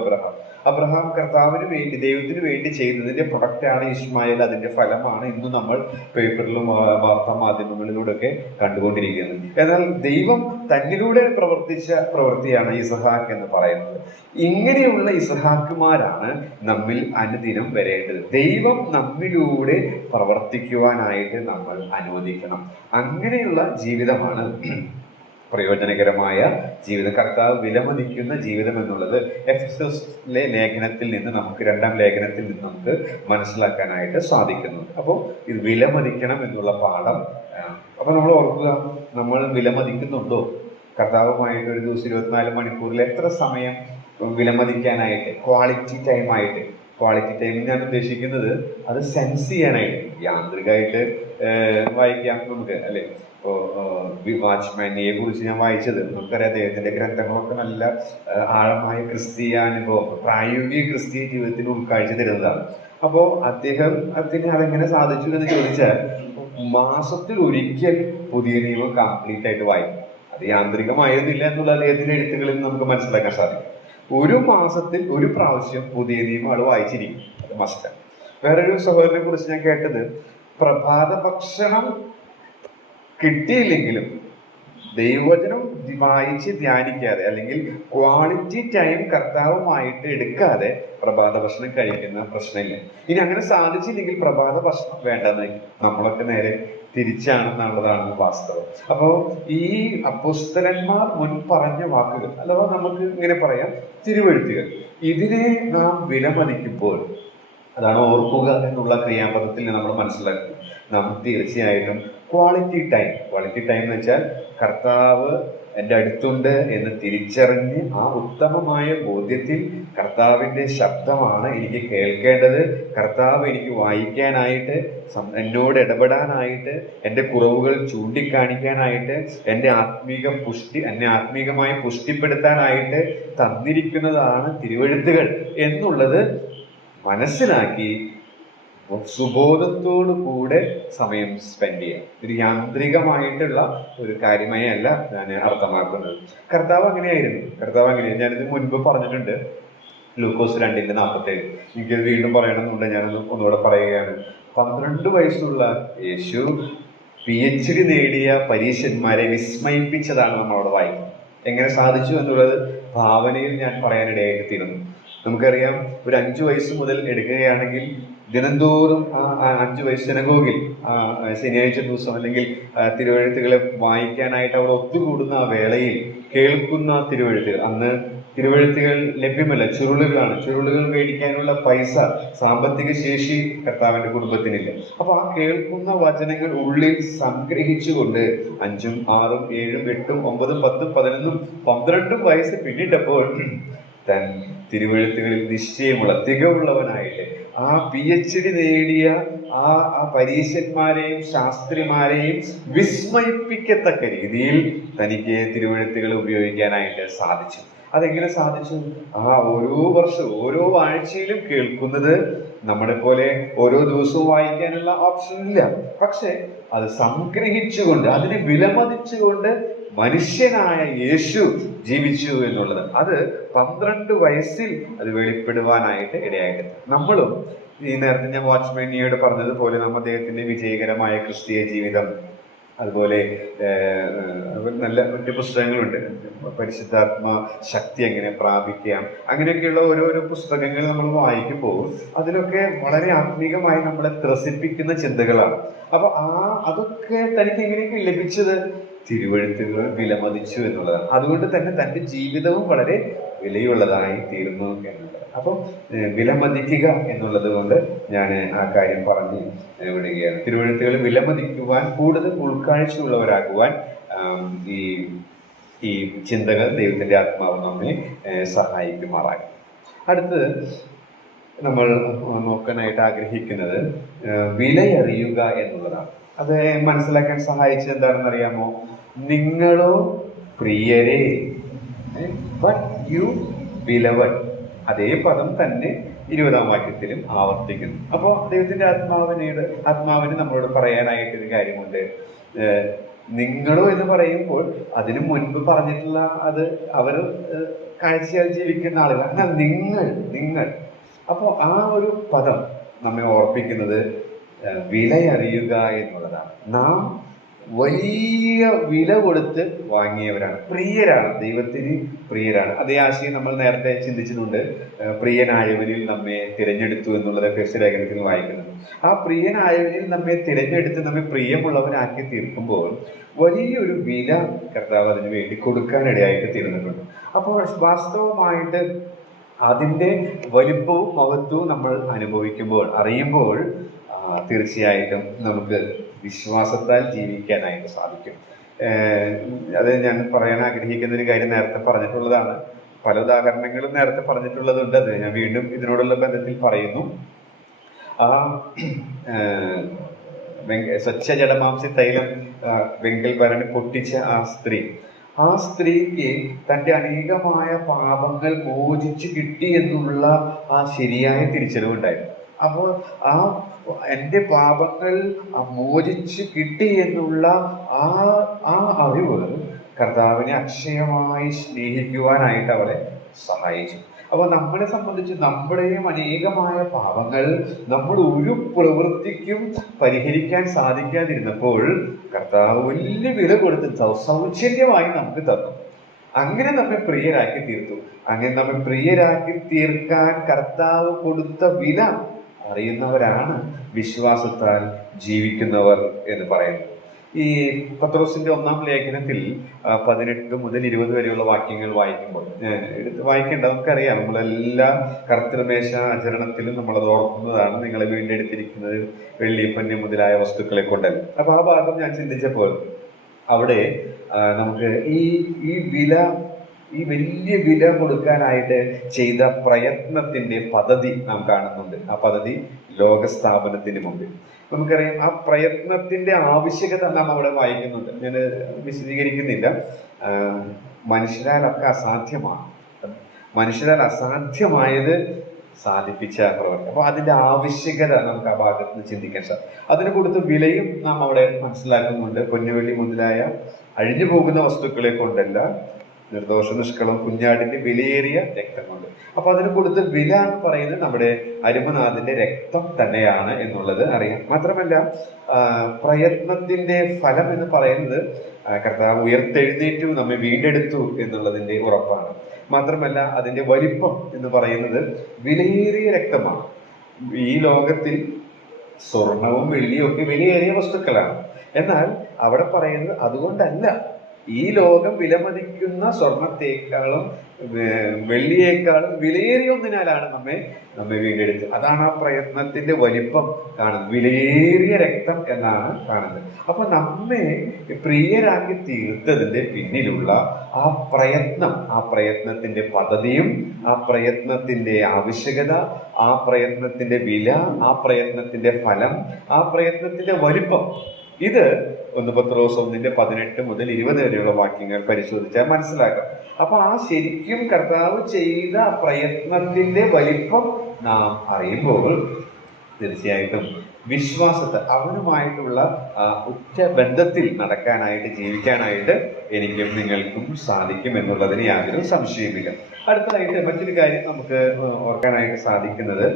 അബ്രഹാം കർത്താവിന് വേണ്ടി, ദൈവത്തിന് വേണ്ടി ചെയ്തതിന്റെ പ്രൊഡക്റ്റാണ് ഇസ്മായേൽ. അതിന്റെ ഫലമാണ് ഇന്ന് നമ്മൾ പേപ്പറിലും വാർത്താ മാധ്യമങ്ങളിലൂടെയൊക്കെ കണ്ടുകൊണ്ടിരിക്കുന്നത്. എന്നാൽ ദൈവം തന്നിലൂടെ പ്രവർത്തിച്ച പ്രവൃത്തിയാണ് ഇസ്ഹാക്ക് എന്ന് പറയുന്നത്. ഇങ്ങനെയുള്ള ഇസ്ഹാക്കുമാരാണ് നമ്മിൽ അനുദിനം വരേണ്ടത്. ദൈവം നമ്മിലൂടെ പ്രവർത്തിക്കുവാനായിട്ട് നമ്മൾ അനുവദിക്കണം. അങ്ങനെയുള്ള ജീവിതമാണ് പ്രയോജനകരമായ ജീവിതം, കർത്താവ് വിലമതിക്കുന്ന ജീവിതം എന്നുള്ളത് എഫെസോസിലെ ലേഖനത്തിൽ നിന്ന് നമുക്ക്, 2-ാം ലേഖനത്തിൽ നിന്ന് നമുക്ക് മനസ്സിലാക്കാനായിട്ട് സാധിക്കുന്നു. അപ്പോൾ ഇത് വിലമതിക്കണം എന്നുള്ള പാഠം. അപ്പൊ നമ്മൾ ഓർക്കുക, നമ്മൾ വിലമതിക്കുന്നുണ്ടോ? കർത്താവുമായിട്ട് ഒരു ദിവസം 24 മണിക്കൂറിൽ എത്ര സമയം വിലമതിക്കാനായിട്ട്, ക്വാളിറ്റി ടൈം ഞാൻ ഉദ്ദേശിക്കുന്നത് അത് സെൻസ് ചെയ്യാനായിട്ട്. യാന്ത്രികമായിട്ട് വായിക്കാം നമുക്ക്, അല്ലെ? വാച്ച്മാനിയെ കുറിച്ച് ഞാൻ വായിച്ചത് നമുക്കറിയാം. അദ്ദേഹത്തിന്റെ ഗ്രന്ഥങ്ങളൊക്കെ നല്ല ആഴമായ ക്രിസ്തീയാനുഭവം, പ്രായോഗിക ക്രിസ്തീയ ജീവിതത്തിന് ഉൾക്കാഴ്ച തരുന്നതാണ്. അപ്പോ അദ്ദേഹത്തിന് അതെങ്ങനെ സാധിച്ചു എന്ന് ചോദിച്ചാൽ, മാസത്തിൽ ഒരിക്കൽ പുതിയ നിയമം കംപ്ലീറ്റ് ആയിട്ട് വായിക്കും. അത് യാന്ത്രികമായിരുന്നില്ല എന്നുള്ള അദ്ദേഹത്തിന്റെ എഴുത്തുകളിൽ നമുക്ക് മനസ്സിലാക്കാൻ സാധിക്കും. ഒരു മാസത്തിൽ ഒരു പ്രാവശ്യം പുതിയ നിയമം ആൾ വായിച്ചിരിക്കും. അത് മസ്റ്റാണ്. വേറൊരു സഹോദരനെ കുറിച്ച് ഞാൻ കേട്ടത്, പ്രഭാത ഭക്ഷണം കിട്ടിയില്ലെങ്കിലും ദൈവവചനം വായിച്ച് ധ്യാനിക്കാതെ, അല്ലെങ്കിൽ ക്വാളിറ്റി ടൈം കർത്താവുമായിട്ട് എടുക്കാതെ പ്രഭാത ഭക്ഷണം കഴിക്കുന്ന പ്രശ്നമില്ല. ഇനി അങ്ങനെ സാധിച്ചില്ലെങ്കിൽ പ്രഭാത ഭക്ഷണം വേണ്ടെന്ന് നമ്മളൊക്കെ നേരെ തിരിച്ചാണെന്നുള്ളതാണ് വാസ്തവം. അപ്പോ ഈ അപ്പോസ്തലന്മാർ മുൻ പറഞ്ഞ വാക്കുകൾ, അഥവാ നമുക്ക് ഇങ്ങനെ പറയാം തിരുവെഴുത്തുകൾ, ഇതിനെ നാം വിലമതിക്കുമ്പോൾ, അതാണ് ഓർക്കുക എന്നുള്ള ക്രിയാപദത്തിൽ നമ്മൾ മനസ്സിലാക്കുക, നാം തീർച്ചയായിട്ടും ക്വാളിറ്റി ടൈം എന്ന് വെച്ചാൽ കർത്താവ് എൻ്റെ അടുത്തുണ്ട് എന്ന് തിരിച്ചറിഞ്ഞ് ആ ഉത്തമമായ ബോധ്യത്തിൽ കർത്താവിൻ്റെ ശബ്ദമാണ് എനിക്ക് കേൾക്കേണ്ടത്, കർത്താവ് എനിക്ക് വായിക്കാനായിട്ട്, എന്നോട് ഇടപെടാനായിട്ട്, എൻ്റെ കുറവുകൾ ചൂണ്ടിക്കാണിക്കാനായിട്ട്, എന്നെ ആത്മീകമായി പുഷ്ടിപ്പെടുത്താനായിട്ട് തന്നിരിക്കുന്നതാണ് തിരുവെഴുത്തുകൾ എന്നുള്ളത് മനസ്സിലാക്കി സുബോധത്തോടു കൂടെ സമയം സ്പെൻഡ് ചെയ്യാം. ഒരു യാന്ത്രികമായിട്ടുള്ള ഒരു കാര്യമേ അല്ല ഞാൻ അർത്ഥമാക്കുന്നത്. കർത്താവ് അങ്ങനെയായിരുന്നു. ഞാനിത് മുൻപ് പറഞ്ഞിട്ടുണ്ട്, ലൂക്കോസ് 2:47. എനിക്കത് വീണ്ടും പറയണമെന്നുണ്ട്, ഞാനത് ഒന്നുകൂടെ പറയുകയാണ്. 12 വയസ്സുള്ള യേശു PhD നേടിയ പരീശന്മാരെ വിസ്മയിപ്പിച്ചതാണ് നമ്മളവിടെ വായിക്കുന്നത്. എങ്ങനെ സാധിച്ചു എന്നുള്ളത് ഭാവനയിൽ ഞാൻ പറയാനിടയായിട്ട് തീരുന്നു. നമുക്കറിയാം, ഒരു 5 വയസ്സ് മുതൽ എടുക്കുകയാണെങ്കിൽ ദിനംതോറും ആ 5 വയസ്സ് സിനഗോഗിൽ ശനിയാഴ്ച ദിവസം അല്ലെങ്കിൽ തിരുവെഴുത്തുകളെ വായിക്കാനായിട്ട് അവർ ഒത്തുകൂടുന്ന ആ വേളയിൽ കേൾക്കുന്ന തിരുവെഴുത്തുകൾ, അന്ന് തിരുവെഴുത്തുകൾ ലഭ്യമല്ല, ചുരുളുകൾ മേടിക്കാനുള്ള പൈസ, സാമ്പത്തിക ശേഷി കർത്താവിന്റെ കുടുംബത്തിനില്ല. അപ്പൊ ആ കേൾക്കുന്ന വചനങ്ങൾ ഉള്ളിൽ സംഗ്രഹിച്ചുകൊണ്ട് 5ഉം 6ഉം 7ഉം 8ഉം 9ഉം 10ഉം 11ഉം 12 വയസ്സ് പിന്നിട്ടപ്പോൾ തൻ തിരുവെഴുത്തുകളിൽ നിശ്ചയമുള്ള തികവുള്ളവനായിട്ട് ആ PhD നേടിയ ആ പരീശന്മാരെയും ശാസ്ത്രിമാരെയും വിസ്മയിപ്പിക്കത്തക്ക രീതിയിൽ തനിക്ക് തിരുവെഴുത്തുകൾ ഉപയോഗിക്കാനായിട്ട് സാധിച്ചു. അതെങ്ങനെ സാധിച്ചു? ഓരോ വർഷവും ഓരോ ആഴ്ചയിലും കേൾക്കുന്നത് നമ്മളെ പോലെ ഓരോ ദിവസവും വായിക്കാനുള്ള ഓപ്ഷൻ ഇല്ല. പക്ഷെ അത് സംഗ്രഹിച്ചുകൊണ്ട്, അതിനെ വിലമതിച്ചുകൊണ്ട് മനുഷ്യനായ യേശു ജീവിച്ചു എന്നുള്ളത്, അത് 12 വയസ്സിൽ അത് വെളിപ്പെടുവാനായിട്ട് ഇടയായിട്ട്. നമ്മളും ഈ നേരത്തെ ഞാൻ വാച്ച്മാനിയോട് പറഞ്ഞതുപോലെ നമ്മൾ അദ്ദേഹത്തിന്റെ വിജയകരമായ ക്രിസ്തീയ ജീവിതം, അതുപോലെ നല്ല മറ്റു പുസ്തകങ്ങളുണ്ട്, പരിശുദ്ധാത്മ ശക്തി എങ്ങനെ പ്രാപിക്കാം, അങ്ങനെയൊക്കെയുള്ള ഓരോരോ പുസ്തകങ്ങൾ നമ്മൾ വായിക്കുമ്പോൾ അതിലൊക്കെ വളരെ ആത്മീകമായി നമ്മളെ ത്രസിപ്പിക്കുന്ന ചിന്തകളാണ്. അപ്പൊ അതൊക്കെ തനിക്ക് എങ്ങനെയൊക്കെ ലഭിച്ചത്? തിരുവെഴുത്തുകൾ വിലമതിച്ചു എന്നുള്ളതാണ്. അതുകൊണ്ട് തന്നെ തന്റെ ജീവിതവും വളരെ വിലയുള്ളതായി തീർന്നു എന്നുള്ളത്. അപ്പം വിലമതിക്കുക എന്നുള്ളത് കൊണ്ട് ഞാൻ ആ കാര്യം പറഞ്ഞു വിടുകയാണ്. തിരുവെഴുത്തുകൾ വിലമതിക്കുവാൻ, കൂടുതൽ ഉൾക്കാഴ്ചയുള്ളവരാകുവാൻ ഈ ചിന്തകൾ ദൈവത്തിന്റെ ആത്മാവ് നമ്മെ സഹായിക്കുമാറാകും. അടുത്തത് നമ്മൾ നോക്കാനായിട്ട് ആഗ്രഹിക്കുന്നത് വിലയറിയുക എന്നുള്ളതാണ്. അത് മനസ്സിലാക്കാൻ സഹായിച്ചത് എന്താണെന്ന് അറിയാമോ? നിങ്ങളോ പ്രിയരെ ബട്ട് യു ബിലവഡ്, അതേ പദം തന്നെ 20-ാം വാക്യത്തിലും ആവർത്തിക്കുന്നു. അപ്പോൾ ദൈവത്തിന്റെ ആത്മാവിന് നമ്മളോട് പറയാനായിട്ടൊരു കാര്യമുണ്ട്. നിങ്ങളോ എന്ന് പറയുമ്പോൾ അതിനു മുൻപ് പറഞ്ഞിട്ടുള്ള അത് അവർ കാഴ്ചയാൽ ജീവിക്കുന്ന ആളുകൾ, എന്നാൽ നിങ്ങൾ. അപ്പോൾ ആ ഒരു പദം നമ്മെ ഓർപ്പിക്കുന്നത് വിലയറിയുക എന്നുള്ളതാണ്. നാം വലിയ വില കൊടുത്ത് വാങ്ങിയവരാണ്, പ്രിയരാണ്, ദൈവത്തിന് പ്രിയരാണ്. അതേ ആശയം നമ്മൾ നേരത്തെ ചിന്തിച്ചിട്ടുണ്ട്. പ്രിയനായവരിൽ നമ്മെ തിരഞ്ഞെടുത്തു എന്നുള്ളത് എഫെസ്യ ലേഖനത്തിൽ വായിക്കുന്നത്. ആ പ്രിയനായവരിൽ നമ്മെ തിരഞ്ഞെടുത്ത് നമ്മെ പ്രിയമുള്ളവരാക്കി തീർക്കുമ്പോൾ വലിയൊരു വില കർത്താവ് അതിനു വേണ്ടി കൊടുക്കാനിടയായിട്ട് തീർന്നിട്ടുണ്ട്. അപ്പോൾ വാസ്തവമായിട്ട് അതിൻ്റെ വലിപ്പവും മഹത്വവും നമ്മൾ അനുഭവിക്കുമ്പോൾ, അറിയുമ്പോൾ തീർച്ചയായിട്ടും നമുക്ക് വിശ്വാസത്താൽ ജീവിക്കാനായിട്ട് സാധിക്കും. അത് ഞാൻ പറയാൻ ആഗ്രഹിക്കുന്ന ഒരു കാര്യം നേരത്തെ പറഞ്ഞിട്ടുള്ളതാണ്. പല ഉദാഹരണങ്ങളും നേരത്തെ പറഞ്ഞിട്ടുള്ളതുണ്ട്. അത് ഞാൻ വീണ്ടും ഇതിനോടുള്ള ബന്ധത്തിൽ പറയുന്നു. ആ സ്വച്ഛ ജഡമാംസി തൈലം വെങ്കൽ ഭരണി പൊട്ടിച്ച ആ സ്ത്രീക്ക് തൻ്റെ അനേകമായ പാപങ്ങൾ മോചിച്ചു കിട്ടി എന്നുള്ള ആ ശരിയായ തിരിച്ചറിവുണ്ടായിരുന്നു. അപ്പോൾ എൻ്റെ പാപങ്ങൾ മോചിച്ച് കിട്ടി എന്നുള്ള ആ അറിവ് കർത്താവിനെ അക്ഷയമായി സ്നേഹിക്കുവാനായിട്ട് അവളെ സഹായിച്ചു. അപ്പോൾ നമ്മളെ സംബന്ധിച്ച് നമ്മുടെയും അനേകമായ പാപങ്ങൾ നമ്മൾ ഒരു പ്രവൃത്തിക്കും പരിഹരിക്കാൻ സാധിക്കാതിരുന്നപ്പോൾ കർത്താവ് വലിയ വില കൊടുത്ത് സൗജന്യമായി നമുക്ക് തന്നു. അങ്ങനെ നമ്മെ പ്രിയരാക്കി തീർത്തു. അങ്ങനെ നമ്മെ പ്രിയരാക്കി തീർക്കാൻ കർത്താവ് കൊടുത്ത വില അറിയുന്നവരാണ് വിശ്വാസത്താൽ ജീവിക്കുന്നവർ എന്ന് പറയുന്നത്. ഈ പത്രോസിന്റെ 1-ാം ലേഖനത്തിൽ 18 മുതൽ 20 വരെയുള്ള വാക്യങ്ങൾ വായിക്കുമ്പോൾ എടുത്ത് വായിക്കേണ്ട, നമുക്കറിയാം, നമ്മളെല്ലാ കർത്തൃമേശ ആചരണത്തിലും നമ്മളത് ഓർക്കുന്നതാണ്. നിങ്ങളെ വീണ്ടെടുത്തിരിക്കുന്നത് വെള്ളി, പൊന്ന് മുതലായ വസ്തുക്കളെ കൊണ്ടല്ല. അപ്പൊ ആ ഭാഗം ഞാൻ ചിന്തിച്ചപ്പോൾ അവിടെ നമുക്ക് ഈ വലിയ വില കൊടുക്കാനായിട്ട് ചെയ്ത പ്രയത്നത്തിന്റെ പദ്ധതി നാം കാണുന്നുണ്ട്. ആ പദ്ധതി ലോകസ്ഥാപനത്തിന് മുമ്പിൽ. നമുക്കറിയാം ആ പ്രയത്നത്തിന്റെ ആവശ്യകത നാം അവിടെ വായിക്കുന്നുണ്ട്. ഞാൻ വിശദീകരിക്കുന്നില്ല. മനുഷ്യരാലൊക്കെ അസാധ്യമാണ്. മനുഷ്യരാൽ അസാധ്യമായത് സാധിപ്പിച്ച പ്രവർത്തനം. അപ്പൊ അതിന്റെ ആവശ്യകത നമുക്ക് ആ ഭാഗത്ത് നിന്ന് ചിന്തിക്കാൻ സാധിക്കും. അതിന് കൊടുത്ത വിലയും നാം അവിടെ മനസ്സിലാക്കുന്നുണ്ട്. പൊന്നുവെള്ളി മുതലായ അഴിഞ്ഞു പോകുന്ന വസ്തുക്കളെ കൊണ്ടല്ല, നിർദോഷ നിഷ്കളം കുഞ്ഞാടിന്റെ വിലയേറിയ രക്തം കൊണ്ട്. അപ്പൊ അതിന് കൊടുത്ത വില എന്ന് പറയുന്നത് നമ്മുടെ അരുമനാഥന്റെ രക്തം തന്നെയാണ് എന്നുള്ളത് അറിയാം. മാത്രമല്ല പ്രയത്നത്തിന്റെ ഫലം എന്ന് പറയുന്നത് കർത്താവ് ഉയർത്തെഴുന്നേറ്റു നമ്മെ വീണ്ടെടുത്തു എന്നുള്ളതിന്റെ ഉറപ്പാണ്. മാത്രമല്ല അതിന്റെ വലിപ്പം എന്ന് പറയുന്നത് വിലയേറിയ രക്തമാണ്. ഈ ലോകത്തിൽ സ്വർണവും വെള്ളിയും ഒക്കെ വിലയേറിയ വസ്തുക്കളാണ്. എന്നാൽ അവിടെ പറയുന്നത് അതുകൊണ്ടല്ല, ഈ ലോകം വിലമതിക്കുന്ന സ്വർണത്തെക്കാളും വെള്ളിയേക്കാളും വിലയേറിയ ഒന്നിനാലാണ് നമ്മെ വീണ്ടെടുത്തത്. അതാണ് ആ പ്രയത്നത്തിന്റെ വലിപ്പം കാണുന്നത്. വിലയേറിയ രക്തം എന്നാണ് കാണുന്നത്. അപ്പൊ നമ്മെ പ്രിയരാക്കി തീർത്തതിന്റെ പിന്നിലുള്ള ആ പ്രയത്നത്തിന്റെ പദ്ധതിയും ആ പ്രയത്നത്തിന്റെ ആവശ്യകത, ആ പ്രയത്നത്തിന്റെ വില, ആ പ്രയത്നത്തിന്റെ ഫലം, ആ പ്രയത്നത്തിന്റെ വലിപ്പം, ഇത് 1 പത്രോസ് 1:18 മുതൽ 20 വരെയുള്ള വാക്യങ്ങൾ പരിശോധിച്ചാൽ മനസ്സിലാക്കാം. അപ്പൊ ആ ശരിക്കും കർത്താവ് ചെയ്ത പ്രയത്നത്തിന്റെ വലിപ്പം നാം അറിയുമ്പോൾ തീർച്ചയായിട്ടും വിശ്വാസത്തെ അവനുമായിട്ടുള്ള ഉറ്റ ബന്ധത്തിൽ നടക്കാനായിട്ട്, ജീവിക്കാനായിട്ട് എനിക്കും നിങ്ങൾക്കും സാധിക്കും എന്നുള്ളതിന് യാതൊരു സംശയമില്ല. അടുത്തതായിട്ട് മറ്റൊരു കാര്യം നമുക്ക് ഓർക്കാനായിട്ട് സാധിക്കുന്നത്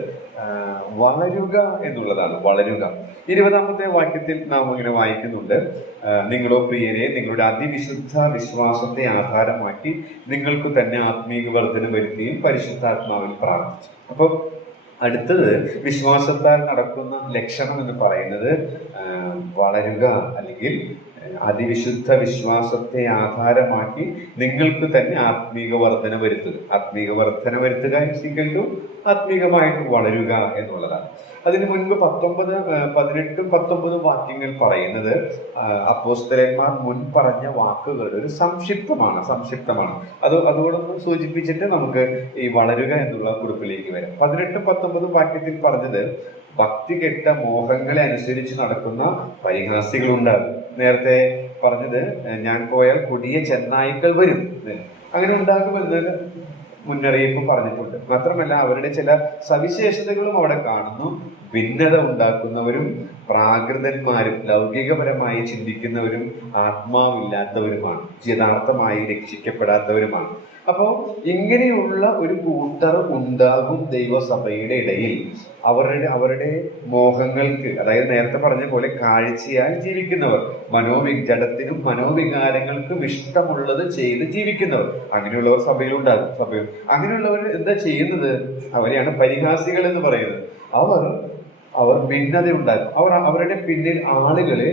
വളരുക എന്നുള്ളതാണ്. വളരുക 20-ാമത്തെ വാക്യത്തിൽ നാം ഇങ്ങനെ വായിക്കുന്നുണ്ട്, നിങ്ങളോ പ്രിയരെ നിങ്ങളുടെ അതിവിശുദ്ധ വിശ്വാസത്തെ ആധാരമാക്കി നിങ്ങൾക്ക് തന്നെ ആത്മീക വർധന വരുത്തുകയും പരിശുദ്ധാത്മാവിൽ പ്രാർത്ഥിച്ചു. അപ്പൊ അടുത്തത് വിശ്വാസത്താൽ നടക്കുന്ന ലക്ഷണം എന്ന് പറയുന്നത് വളരുക, അല്ലെങ്കിൽ അതിവിശുദ്ധ വിശ്വാസത്തെ ആധാരമാക്കി നിങ്ങൾക്ക് തന്നെ ആത്മീക വർധന വരുത്തുക. ആത്മീക വർധന വരുത്തുക ആത്മീകമായിട്ട് വളരുക എന്നുള്ളതാണ്. അതിനു മുൻപ് 18, 19 വാക്യങ്ങൾ പറയുന്നത് അപ്പോസ്തലന്മാർ മുൻ പറഞ്ഞ വാക്കുകളുടെ ഒരു സംക്ഷിപ്തമാണ്. അതുകൊണ്ടൊന്ന് സൂചിപ്പിച്ചിട്ട് നമുക്ക് ഈ വളരുക എന്നുള്ള കുറിപ്പിലേക്ക് വരാം. 18, 19 വാക്യത്തിൽ പറഞ്ഞത് ഭക്തി കെട്ട മോഹങ്ങളെ അനുസരിച്ച് നടക്കുന്ന പരിഹാസികളുണ്ടാകും. നേരത്തെ പറഞ്ഞത് ഞാൻ പോയാൽ കൊടിയ ചെന്നായ്ക്കൾ വരും, അങ്ങനെ ഉണ്ടാകുമെന്ന് മുന്നറിയിപ്പ് പറഞ്ഞിട്ടുണ്ട്. മാത്രമല്ല അവരുടെ ചില സവിശേഷതകളും അവിടെ കാണുന്നു. ഭിന്നത ഉണ്ടാക്കുന്നവരും പ്രാകൃതന്മാരും ലൗകികപരമായി ചിന്തിക്കുന്നവരും ആത്മാവില്ലാത്തവരുമാണ്, യഥാർത്ഥമായി രക്ഷിക്കപ്പെടാത്തവരുമാണ്. അപ്പോ ഇങ്ങനെയുള്ള ഒരു കൂട്ടർ ഉണ്ടാകും ദൈവസഭയുടെ ഇടയിൽ. അവരുടെ മോഹങ്ങൾക്ക്, അതായത് നേരത്തെ പറഞ്ഞ പോലെ കാഴ്ചയാൽ ജീവിക്കുന്നവർ, ജഡത്തിനും മനോവികാരങ്ങൾക്കും ഇഷ്ടമുള്ളത് ചെയ്ത് ജീവിക്കുന്നവർ, അങ്ങനെയുള്ളവർ സഭയിലുണ്ടാകും. അങ്ങനെയുള്ളവർ എന്താ ചെയ്യുന്നത്? അവരെയാണ് പരിഹാസികൾ എന്ന് പറയുന്നത്. അവർ ഭിന്നത ഉണ്ടാക്കും. അവരുടെ പിന്നിൽ ആളുകളെ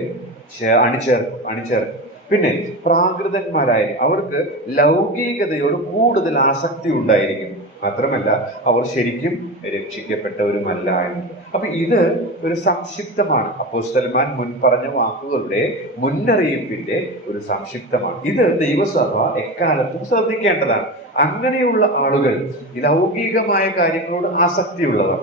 അണിചേർക്കും. പിന്നെ പ്രാകൃതന്മാരായിരിക്കും. അവർക്ക് ലൗകികതയോട് കൂടുതൽ ആസക്തി ഉണ്ടായിരിക്കും. മാത്രമല്ല അവർ ശരിക്കും രക്ഷിക്കപ്പെട്ടവരുമല്ല എന്ന്. അപ്പൊ ഇത് ഒരു സംക്ഷിപ്തമാണ്. അപ്പോസ്തലന്മാർ മുൻ പറഞ്ഞ വാക്കുകളുടെ മുന്നറിയിപ്പിന്റെ ഒരു സംക്ഷിപ്തമാണ്. ഇത് ദൈവസഭ എക്കാലത്തും ശ്രദ്ധിക്കേണ്ടതാണ്. അങ്ങനെയുള്ള ആളുകൾ ലൗകികമായ കാര്യങ്ങളോട് ആസക്തിയുള്ളവർ,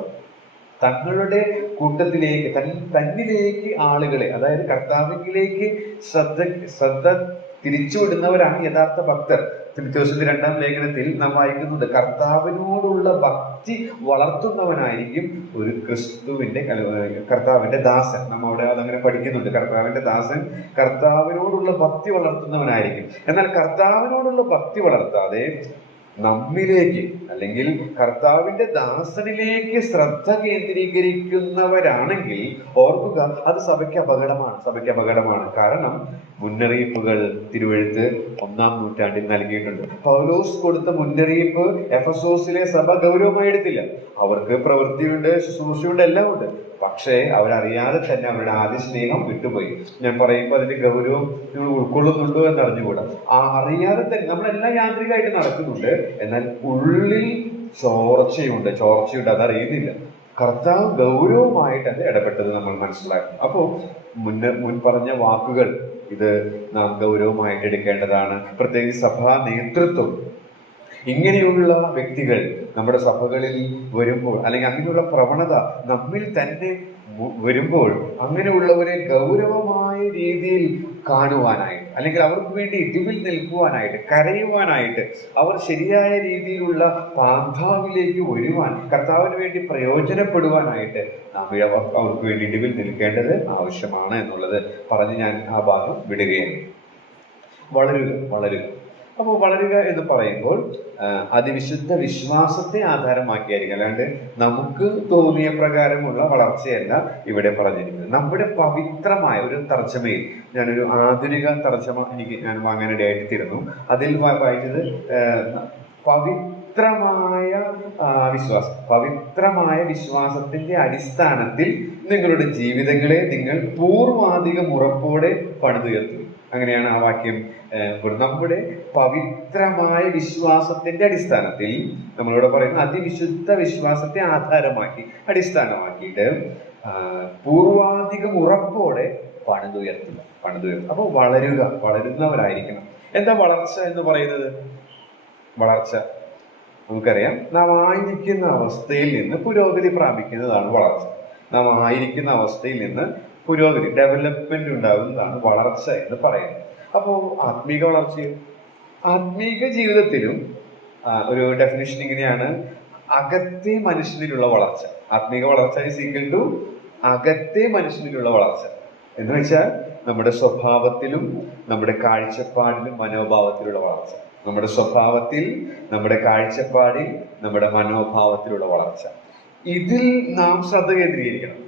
തങ്ങളുടെ കൂട്ടത്തിലേക്ക് തന്നിലേക്ക് ആളുകളെ, അതായത് കർത്താവിലേക്ക് ശ്രദ്ധ തിരിച്ചുവിടുന്നവരാണ് യഥാർത്ഥ ഭക്തർ. തിമോഥെയോസിന്റെ 2-ാം ലേഖനത്തിൽ നാം വായിക്കുന്നുണ്ട്, കർത്താവിനോടുള്ള ഭക്തി വളർത്തുന്നവനായിരിക്കും ഒരു കർത്താവിന്റെ ദാസൻ. നാം അവിടെ അതങ്ങനെ പഠിക്കുന്നുണ്ട്. കർത്താവിന്റെ ദാസൻ കർത്താവിനോടുള്ള ഭക്തി വളർത്തുന്നവനായിരിക്കും. എന്നാൽ കർത്താവിനോടുള്ള ഭക്തി വളർത്താതെ നമ്മിലേക്ക്, അല്ലെങ്കിൽ കർത്താവിന്റെ ദാസനിലേക്ക് ശ്രദ്ധ കേന്ദ്രീകരിക്കുന്നവരാണെങ്കിൽ ഓർക്കുക, അത് സഭയ്ക്ക് അപകടമാണ്. കാരണം മുന്നറിയിപ്പുകൾ തിരുവെഴുത്ത് 1-ാം നൂറ്റാണ്ടിൽ നൽകിയിട്ടുണ്ട്. പൗലോസ് കൊടുത്ത മുന്നറിയിപ്പ് എഫെസോസിലെ സഭ ഗൗരവമായി എടുത്തില്ല. അവർക്ക് പ്രവൃത്തിയുണ്ട്, ശുശ്രൂഷയുണ്ട്, എല്ലാം ഉണ്ട്. പക്ഷേ അവരറിയാതെ തന്നെ അവരുടെ ആദ്യ സ്നേഹം വിട്ടുപോയി. ഞാൻ പറയുമ്പോൾ അതിന്റെ ഗൗരവം നിങ്ങൾ ഉൾക്കൊള്ളുന്നുണ്ടോ എന്ന് അറിഞ്ഞുകൂടാ. അറിയാതെ തന്നെ നമ്മളെല്ലാം യാന്ത്രികമായിട്ട് നടക്കുന്നുണ്ട്, എന്നാൽ ഉള്ളിൽ ചോർച്ചയുണ്ട്, അതറിയുന്നില്ല. കർത്താവ് ഗൗരവമായിട്ട് അത് ഇടപെട്ടത് നമ്മൾ മനസ്സിലാക്കണം. അപ്പോ മുൻ പറഞ്ഞ വാക്കുകൾ ഇത് നാം ഗൗരവമായിട്ട് എടുക്കേണ്ടതാണ്. പ്രത്യേകിച്ച് സഭാ നേതൃത്വം ഇങ്ങനെയുള്ള വ്യക്തികൾ നമ്മുടെ സഭകളിൽ വരുമ്പോൾ, അല്ലെങ്കിൽ അങ്ങനെയുള്ള പ്രവണത നമ്മിൽ തന്നെ വരുമ്പോൾ, അങ്ങനെയുള്ളവരെ ഗൗരവമായ രീതിയിൽ കാണുവാനായിട്ട്, അല്ലെങ്കിൽ അവർക്ക് വേണ്ടി ഇടിവിൽ നിൽക്കുവാനായിട്ട്, കരയുവാനായിട്ട്, അവർ ശരിയായ രീതിയിലുള്ള പാന്താവിലേക്ക് വരുവാൻ, കർത്താവിന് വേണ്ടി പ്രയോജനപ്പെടുവാനായിട്ട് നാം അവർക്ക് വേണ്ടി ഇടിവിൽ നിൽക്കേണ്ടത് ആവശ്യമാണ് എന്നുള്ളത് പറഞ്ഞ് ഞാൻ ആ ഭാഗം വിടുകയാണ്. വളരുക. അപ്പോൾ വളരുക എന്ന് പറയുമ്പോൾ അതിവിശുദ്ധ വിശ്വാസത്തെ ആധാരമാക്കിയായിരിക്കും, അല്ലാണ്ട് നമുക്ക് തോന്നിയ പ്രകാരമുള്ള വളർച്ചയല്ല ഇവിടെ പറഞ്ഞിരിക്കുന്നത്. നമ്മുടെ പവിത്രമായ ഒരു തർജ്ജമയിൽ, ഞാനൊരു ആധുനിക തർജ്ജമ ഞാൻ വാങ്ങാനിടയായിട്ട് തീരുന്നു. അതിൽ വായിച്ചത് പവിത്രമായ വിശ്വാസത്തിന്റെ അടിസ്ഥാനത്തിൽ നിങ്ങളുടെ ജീവിതങ്ങളെ നിങ്ങൾ പൂർവാധികം ഉറപ്പോടെ പണിതുയർത്തും. അങ്ങനെയാണ് ആ വാക്യം. നമ്മുടെ പവിത്രമായ വിശ്വാസത്തിന്റെ അടിസ്ഥാനത്തിൽ, നമ്മളിവിടെ പറയുന്ന അതിവിശുദ്ധ വിശ്വാസത്തെ അടിസ്ഥാനമാക്കിയിട്ട് പൂർവാധികം ഉറപ്പോടെ പണിതുയർത്തുക. അപ്പോൾ വളരുന്നവരായിരിക്കണം. എന്താ വളർച്ച എന്ന് പറയുന്നത്? വളർച്ച നമുക്കറിയാം, നാം ആയിരിക്കുന്ന അവസ്ഥയിൽ നിന്ന് പുരോഗതി പ്രാപിക്കുന്നതാണ് വളർച്ച. നാം ആയിരിക്കുന്ന അവസ്ഥയിൽ നിന്ന് ഡെവലപ്മെന്റ് ഉണ്ടാകുന്നതാണ് വളർച്ച എന്ന് പറയുന്നത്. അപ്പോൾ ആത്മീക വളർച്ചയും ആത്മീക ജീവിതത്തിലും ഒരു ഡെഫിനിഷൻ ഇങ്ങനെയാണ്: അകത്തെ മനുഷ്യനിലുള്ള വളർച്ച. ആത്മീക വളർച്ച ഈസ് ഈക്വൽ ടു അകത്തെ മനുഷ്യനിലുള്ള വളർച്ച എന്ന് വെച്ചാൽ നമ്മുടെ സ്വഭാവത്തിലും നമ്മുടെ കാഴ്ചപ്പാടിലും മനോഭാവത്തിലുള്ള വളർച്ച. നമ്മുടെ സ്വഭാവത്തിൽ, നമ്മുടെ കാഴ്ചപ്പാടിൽ, നമ്മുടെ മനോഭാവത്തിലുള്ള വളർച്ച. ഇതിൽ നാം ശ്രദ്ധ കേന്ദ്രീകരിക്കണം.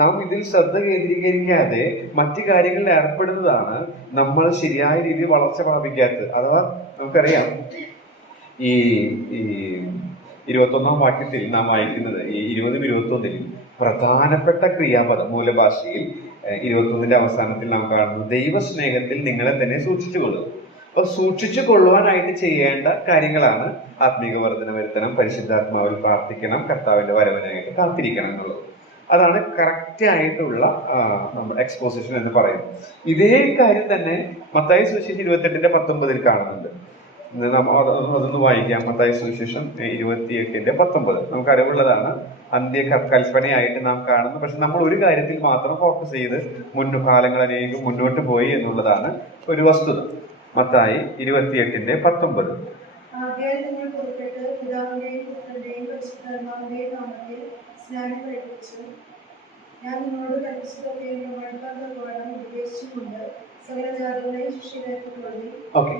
നാം ഇതിൽ ശ്രദ്ധ കേന്ദ്രീകരിക്കാതെ മറ്റു കാര്യങ്ങളിൽ ഏർപ്പെടുന്നതാണ് നമ്മൾ ശരിയായ രീതിയിൽ വളർച്ച പ്രാപിക്കാത്തത്. അഥവാ നമുക്കറിയാം, ഈ 21-ാം വാക്യത്തിൽ നാം വായിക്കുന്നത്, ഈ 20-21 പ്രധാനപ്പെട്ട ക്രിയാപദം മൂലഭാഷയിൽ 21-ന്റെ അവസാനത്തിൽ നാം കാണുന്നു, ദൈവസ്നേഹത്തിൽ നിങ്ങളെ തന്നെ സൂക്ഷിച്ചുകൊള്ളുക. അപ്പൊ സൂക്ഷിച്ചു കൊള്ളുവാനായിട്ട് ചെയ്യേണ്ട കാര്യങ്ങളാണ് ആത്മീക വർധന വരുത്തണം, പരിശുദ്ധാത്മാവിൽ പ്രാർത്ഥിക്കണം, കർത്താവിന്റെ വരവിനായിട്ട് കാത്തിരിക്കണം എന്നുള്ളത്. അതാണ് കറക്റ്റ് ആയിട്ടുള്ള നമ്മുടെ എക്സ്പോസിഷൻ എന്ന് പറയുന്നത്. ഇതേ കാര്യം തന്നെ മത്തായി സുവിശേഷം 28-ന്റെ 19 കാണുന്നുണ്ട്. അതൊന്ന് വായിക്കാം. മത്തായി സുവിശേഷം 28-ന്റെ 19 നമുക്ക് അറിവുള്ളതാണ്. കൽപ്പനയായിട്ട് നാം കാണുന്നു. പക്ഷെ നമ്മൾ ഒരു കാര്യത്തിൽ മാത്രം ഫോക്കസ് ചെയ്ത് കാലങ്ങൾ അനേകം മുന്നോട്ട് പോയി എന്നുള്ളതാണ് ഒരു വസ്തുത. മത്തായി 28:19. ആകയാൽ നിങ്ങൾ പുറപ്പെട്ട് പിതാവിന്റെയും പുത്രന്റെയും പരിശുദ്ധാത്മാവിന്റെയും നാമത്തിൽ സ്നാനം കഴിപ്പിച്ചു ഞാൻ നിങ്ങളോട് കൽപ്പിച്ചതൊക്കെ പ്രമാണിക്കാൻ തക്കവണ്ണം ഉപദേശിച്ചുകൊണ്ട് സകല ജാതികളെയും ശിഷ്യരാക്കിക്കൊള്ളി. ഓക്കെ,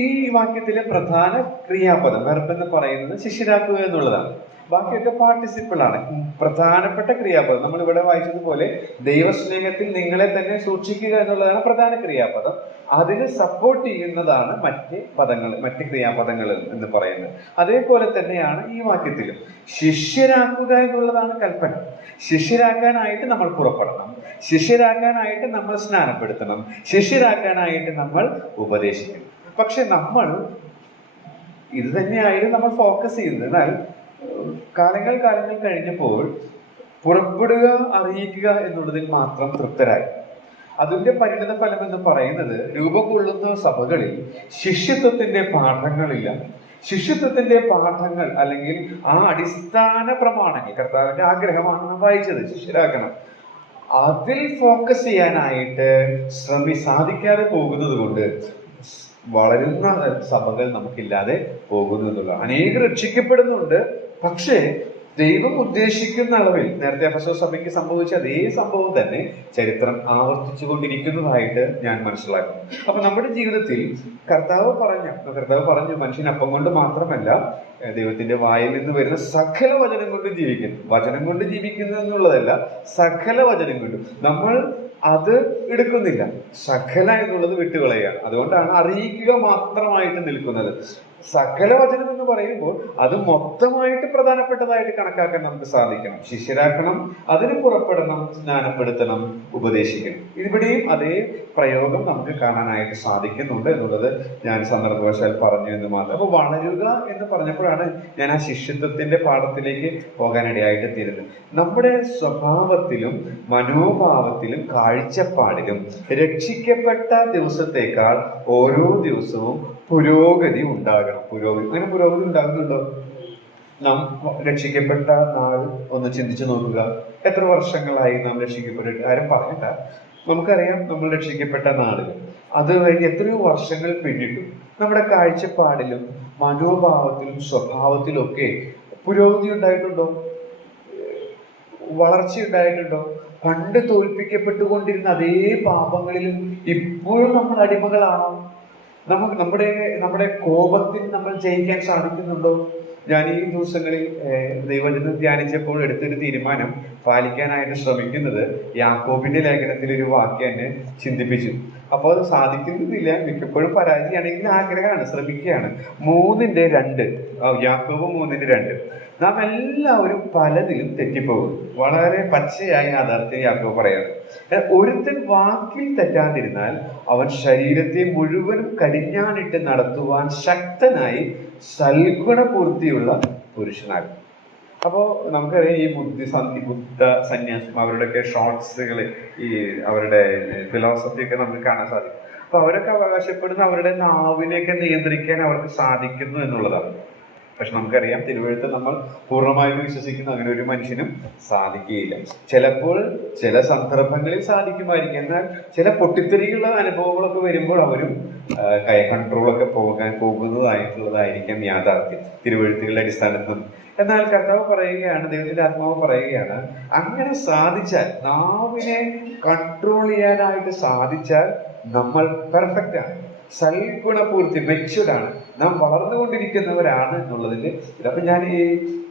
ഈ വാക്യത്തിലെ പ്രധാന ക്രിയാപദം വെർബ് എന്ന് പറയുന്നത് ശിഷ്യരാക്കുക എന്നുള്ളതാണ്. ബാക്കിയൊക്കെ പാർട്ടിസിപ്പിൾ ആണ്. പ്രധാനപ്പെട്ട ക്രിയാപദം നമ്മൾ ഇവിടെ വായിച്ചതുപോലെ ദൈവസ്നേഹത്തിൽ നിങ്ങളെ തന്നെ സൂക്ഷിക്കുക എന്നുള്ളതാണ് പ്രധാന ക്രിയാപദം. അതിന് സപ്പോർട്ട് ചെയ്യുന്നതാണ് മറ്റ് ക്രിയാപദങ്ങൾ എന്ന് പറയുന്നത്. അതേപോലെ തന്നെയാണ് ഈ വാക്യത്തിലും ശിഷ്യരാക്കുക എന്നുള്ളതാണ് കൽപ്പന. ശിഷ്യരാക്കാനായിട്ട് നമ്മൾ പുറപ്പെടണം, ശിഷ്യരാക്കാനായിട്ട് നമ്മൾ സ്നാനപ്പെടുത്തണം, ശിഷ്യരാക്കാനായിട്ട് നമ്മൾ ഉപദേശിക്കണം. പക്ഷെ നമ്മൾ ഇത് തന്നെയായിരുന്നു നമ്മൾ ഫോക്കസ് ചെയ്യുന്നത്. എന്നാൽ കാലങ്ങൾ കഴിഞ്ഞപ്പോൾ പുറപ്പെടുക, അറിയിക്കുക എന്നുള്ളതിൽ മാത്രം തൃപ്തരായി. അതിന്റെ പരിണിത ഫലം എന്ന് പറയുന്നത് രൂപം കൊള്ളുന്ന സഭകളിൽ ശിഷ്യത്വത്തിന്റെ പാഠങ്ങളില്ല. ശിഷ്യത്വത്തിന്റെ പാഠങ്ങൾ അല്ലെങ്കിൽ ആ അടിസ്ഥാന പ്രമാണങ്ങൾ, കർത്താവിന്റെ ആഗ്രഹമാണ് നാം വായിച്ചത്, ശിഷ്യരാക്കണം, അതിൽ ഫോക്കസ് ചെയ്യാനായിട്ട് സാധിക്കാതെ പോകുന്നത് കൊണ്ട് വളരുന്ന സഭകൾ നമുക്കില്ലാതെ പോകുന്നു എന്നുള്ളതാണ്. അനേകം രക്ഷിക്കപ്പെടുന്നുണ്ട്, പക്ഷേ ദൈവം ഉദ്ദേശിക്കുന്ന അളവിൽ നേരത്തെ എഫെസോസ് സഭയ്ക്ക് സംഭവിച്ച അതേ സംഭവം തന്നെ ചരിത്രം ആവർത്തിച്ചു കൊണ്ടിരിക്കുന്നതായിട്ട് ഞാൻ മനസ്സിലാക്കുന്നു. അപ്പൊ നമ്മുടെ ജീവിതത്തിൽ കർത്താവ് പറഞ്ഞു മനുഷ്യൻ അപ്പം കൊണ്ട് മാത്രമല്ല ദൈവത്തിന്റെ വായിൽ നിന്ന് വരുന്ന സകല വചനം കൊണ്ട് ജീവിക്കുന്നു. വചനം കൊണ്ട് ജീവിക്കുന്നു എന്നുള്ളതല്ല, സകല വചനം കൊണ്ടും. നമ്മൾ അത് എടുക്കുന്നില്ല, സകല എന്നുള്ളത് വിട്ടുകളയാണ്. അതുകൊണ്ടാണ് അറിയിക്കുക മാത്രമായിട്ട് നിൽക്കുന്നത്. സകല വചനം എന്ന് പറയുമ്പോൾ അത് മൊത്തമായിട്ട് പ്രധാനപ്പെട്ടതായിട്ട് കണക്കാക്കാൻ നമുക്ക് സാധിക്കണം. ശിഷ്യരാക്കണം, അതിന് പുറപ്പെടണം, സ്നാനപ്പെടുത്തണം, ഉപദേശിക്കണം. ഇവിടെയും അതേ പ്രയോഗം നമുക്ക് കാണാനായിട്ട് സാധിക്കുന്നുണ്ട് എന്നുള്ളത് ഞാൻ സന്ദർഭവശാൽ പറഞ്ഞു എന്ന് മാത്രം. അപ്പൊ വളരുക എന്ന് പറഞ്ഞപ്പോഴാണ് ഞാൻ ആ ശിഷ്യത്വത്തിന്റെ പാഠത്തിലേക്ക് പോകാനിടയായിട്ട് തീരുന്നത്. നമ്മുടെ സ്വഭാവത്തിലും മനോഭാവത്തിലും കാഴ്ചപ്പാടിലും രക്ഷിക്കപ്പെട്ട ദിവസത്തേക്കാൾ ഓരോ ദിവസവും പുരോഗതി ഉണ്ടാകണം. അങ്ങനെ പുരോഗതി ഉണ്ടാകുന്നുണ്ടോ? നാം രക്ഷിക്കപ്പെട്ട നാൾ ഒന്ന് ചിന്തിച്ചു നോക്കുക. എത്ര വർഷങ്ങളായി നാം രക്ഷിക്കപ്പെട്ടിട്ട്? ആരും പറഞ്ഞിട്ട. നമുക്കറിയാം നമ്മൾ രക്ഷിക്കപ്പെട്ട നാളുകൾ. അത് കഴിഞ്ഞ് എത്രയോ വർഷങ്ങൾ പിന്നിട്ടു. നമ്മുടെ കാഴ്ചപ്പാടിലും മനോഭാവത്തിലും സ്വഭാവത്തിലും ഒക്കെ പുരോഗതി ഉണ്ടായിട്ടുണ്ടോ? വളർച്ച ഉണ്ടായിട്ടുണ്ടോ? പണ്ട് തോൽപ്പിക്കപ്പെട്ടുകൊണ്ടിരുന്ന അതേ പാപങ്ങളിലും ഇപ്പോഴും നമ്മൾ അടിമകളാണോ? നമ്മുടെ കോപത്തിൽ നമ്മൾ ജയിക്കാൻ സാധിക്കുന്നുണ്ടോ? ഞാൻ ഈ ദിവസങ്ങളിൽ ദൈവവചനം ധ്യാനിച്ചപ്പോൾ എടുത്തൊരു തീരുമാനം പാലിക്കാനായിട്ട് ശ്രമിക്കുന്നത് യാക്കോബിന്റെ ലേഖനത്തിൽ ഒരു വാക്യം എന്നെ ചിന്തിപ്പിച്ചു. അപ്പോൾ അത് സാധിക്കുന്നില്ല, മിക്കപ്പോഴും പരാജയമാണെങ്കിൽ ആഗ്രഹമാണ്, ശ്രമിക്കുകയാണ്. 3:2 യാക്കോബ് 3:2 നാം എല്ലാവരും പലതിലും തെറ്റിപ്പോകും. വളരെ പച്ചയായ യാഥാർത്ഥ്യം യാക്കോബ് പറയാറ്. ഒരുത്തൻ വാക്കിൽ തെറ്റാതിരുന്നാൽ അവൻ ശരീരത്തെ മുഴുവനും കടിഞ്ഞാണിട്ട് നടത്തുവാൻ ശക്തനായി സൽഗുണപൂർത്തിയുള്ള പുരുഷനാകും. അപ്പോ നമുക്കറിയാം ഈ ബുദ്ധ സന്യാസം അവരുടെയൊക്കെ ഷോർട്സുകൾ, ഈ അവരുടെ ഫിലോസഫി ഒക്കെ നമുക്ക് കാണാൻ സാധിക്കും. അപ്പൊ അവരൊക്കെ അവകാശപ്പെടുന്ന അവരുടെ നാവിനെയൊക്കെ നിയന്ത്രിക്കാൻ അവർക്ക് സാധിക്കുന്നു എന്നുള്ളതാണ്. പക്ഷെ നമുക്കറിയാം തിരുവഴുത്ത് നമ്മൾ പൂർണ്ണമായിട്ട് വിശ്വസിക്കുന്ന അങ്ങനെ ഒരു മനുഷ്യനും സാധിക്കുകയില്ല. ചിലപ്പോൾ ചില സന്ദർഭങ്ങളിൽ സാധിക്കുമായിരിക്കും, എന്നാൽ ചില പൊട്ടിത്തെറിയുള്ള അനുഭവങ്ങളൊക്കെ വരുമ്പോൾ അവരും കൺട്രോളൊക്കെ പോകുന്നതായിട്ടുള്ളതായിരിക്കാം യാഥാർത്ഥ്യം തിരുവഴുത്തുകളുടെ അടിസ്ഥാനത്തിൽ. എന്നാൽ കർത്താവ് പറയുകയാണ്, ദൈവത്തിന്റെ ആത്മാവ് പറയുകയാണ്, അങ്ങനെ സാധിച്ചാൽ, നാവിനെ കൺട്രോൾ ചെയ്യാനായിട്ട് സാധിച്ചാൽ നമ്മൾ പെർഫെക്റ്റ് ആണ്, സൽഗുണപൂർത്തി, മെച്യൂർഡാണ്, നാം വളർന്നുകൊണ്ടിരിക്കുന്നവരാണ് എന്നുള്ളതിന്റെ. അപ്പൊ ഞാൻ ഈ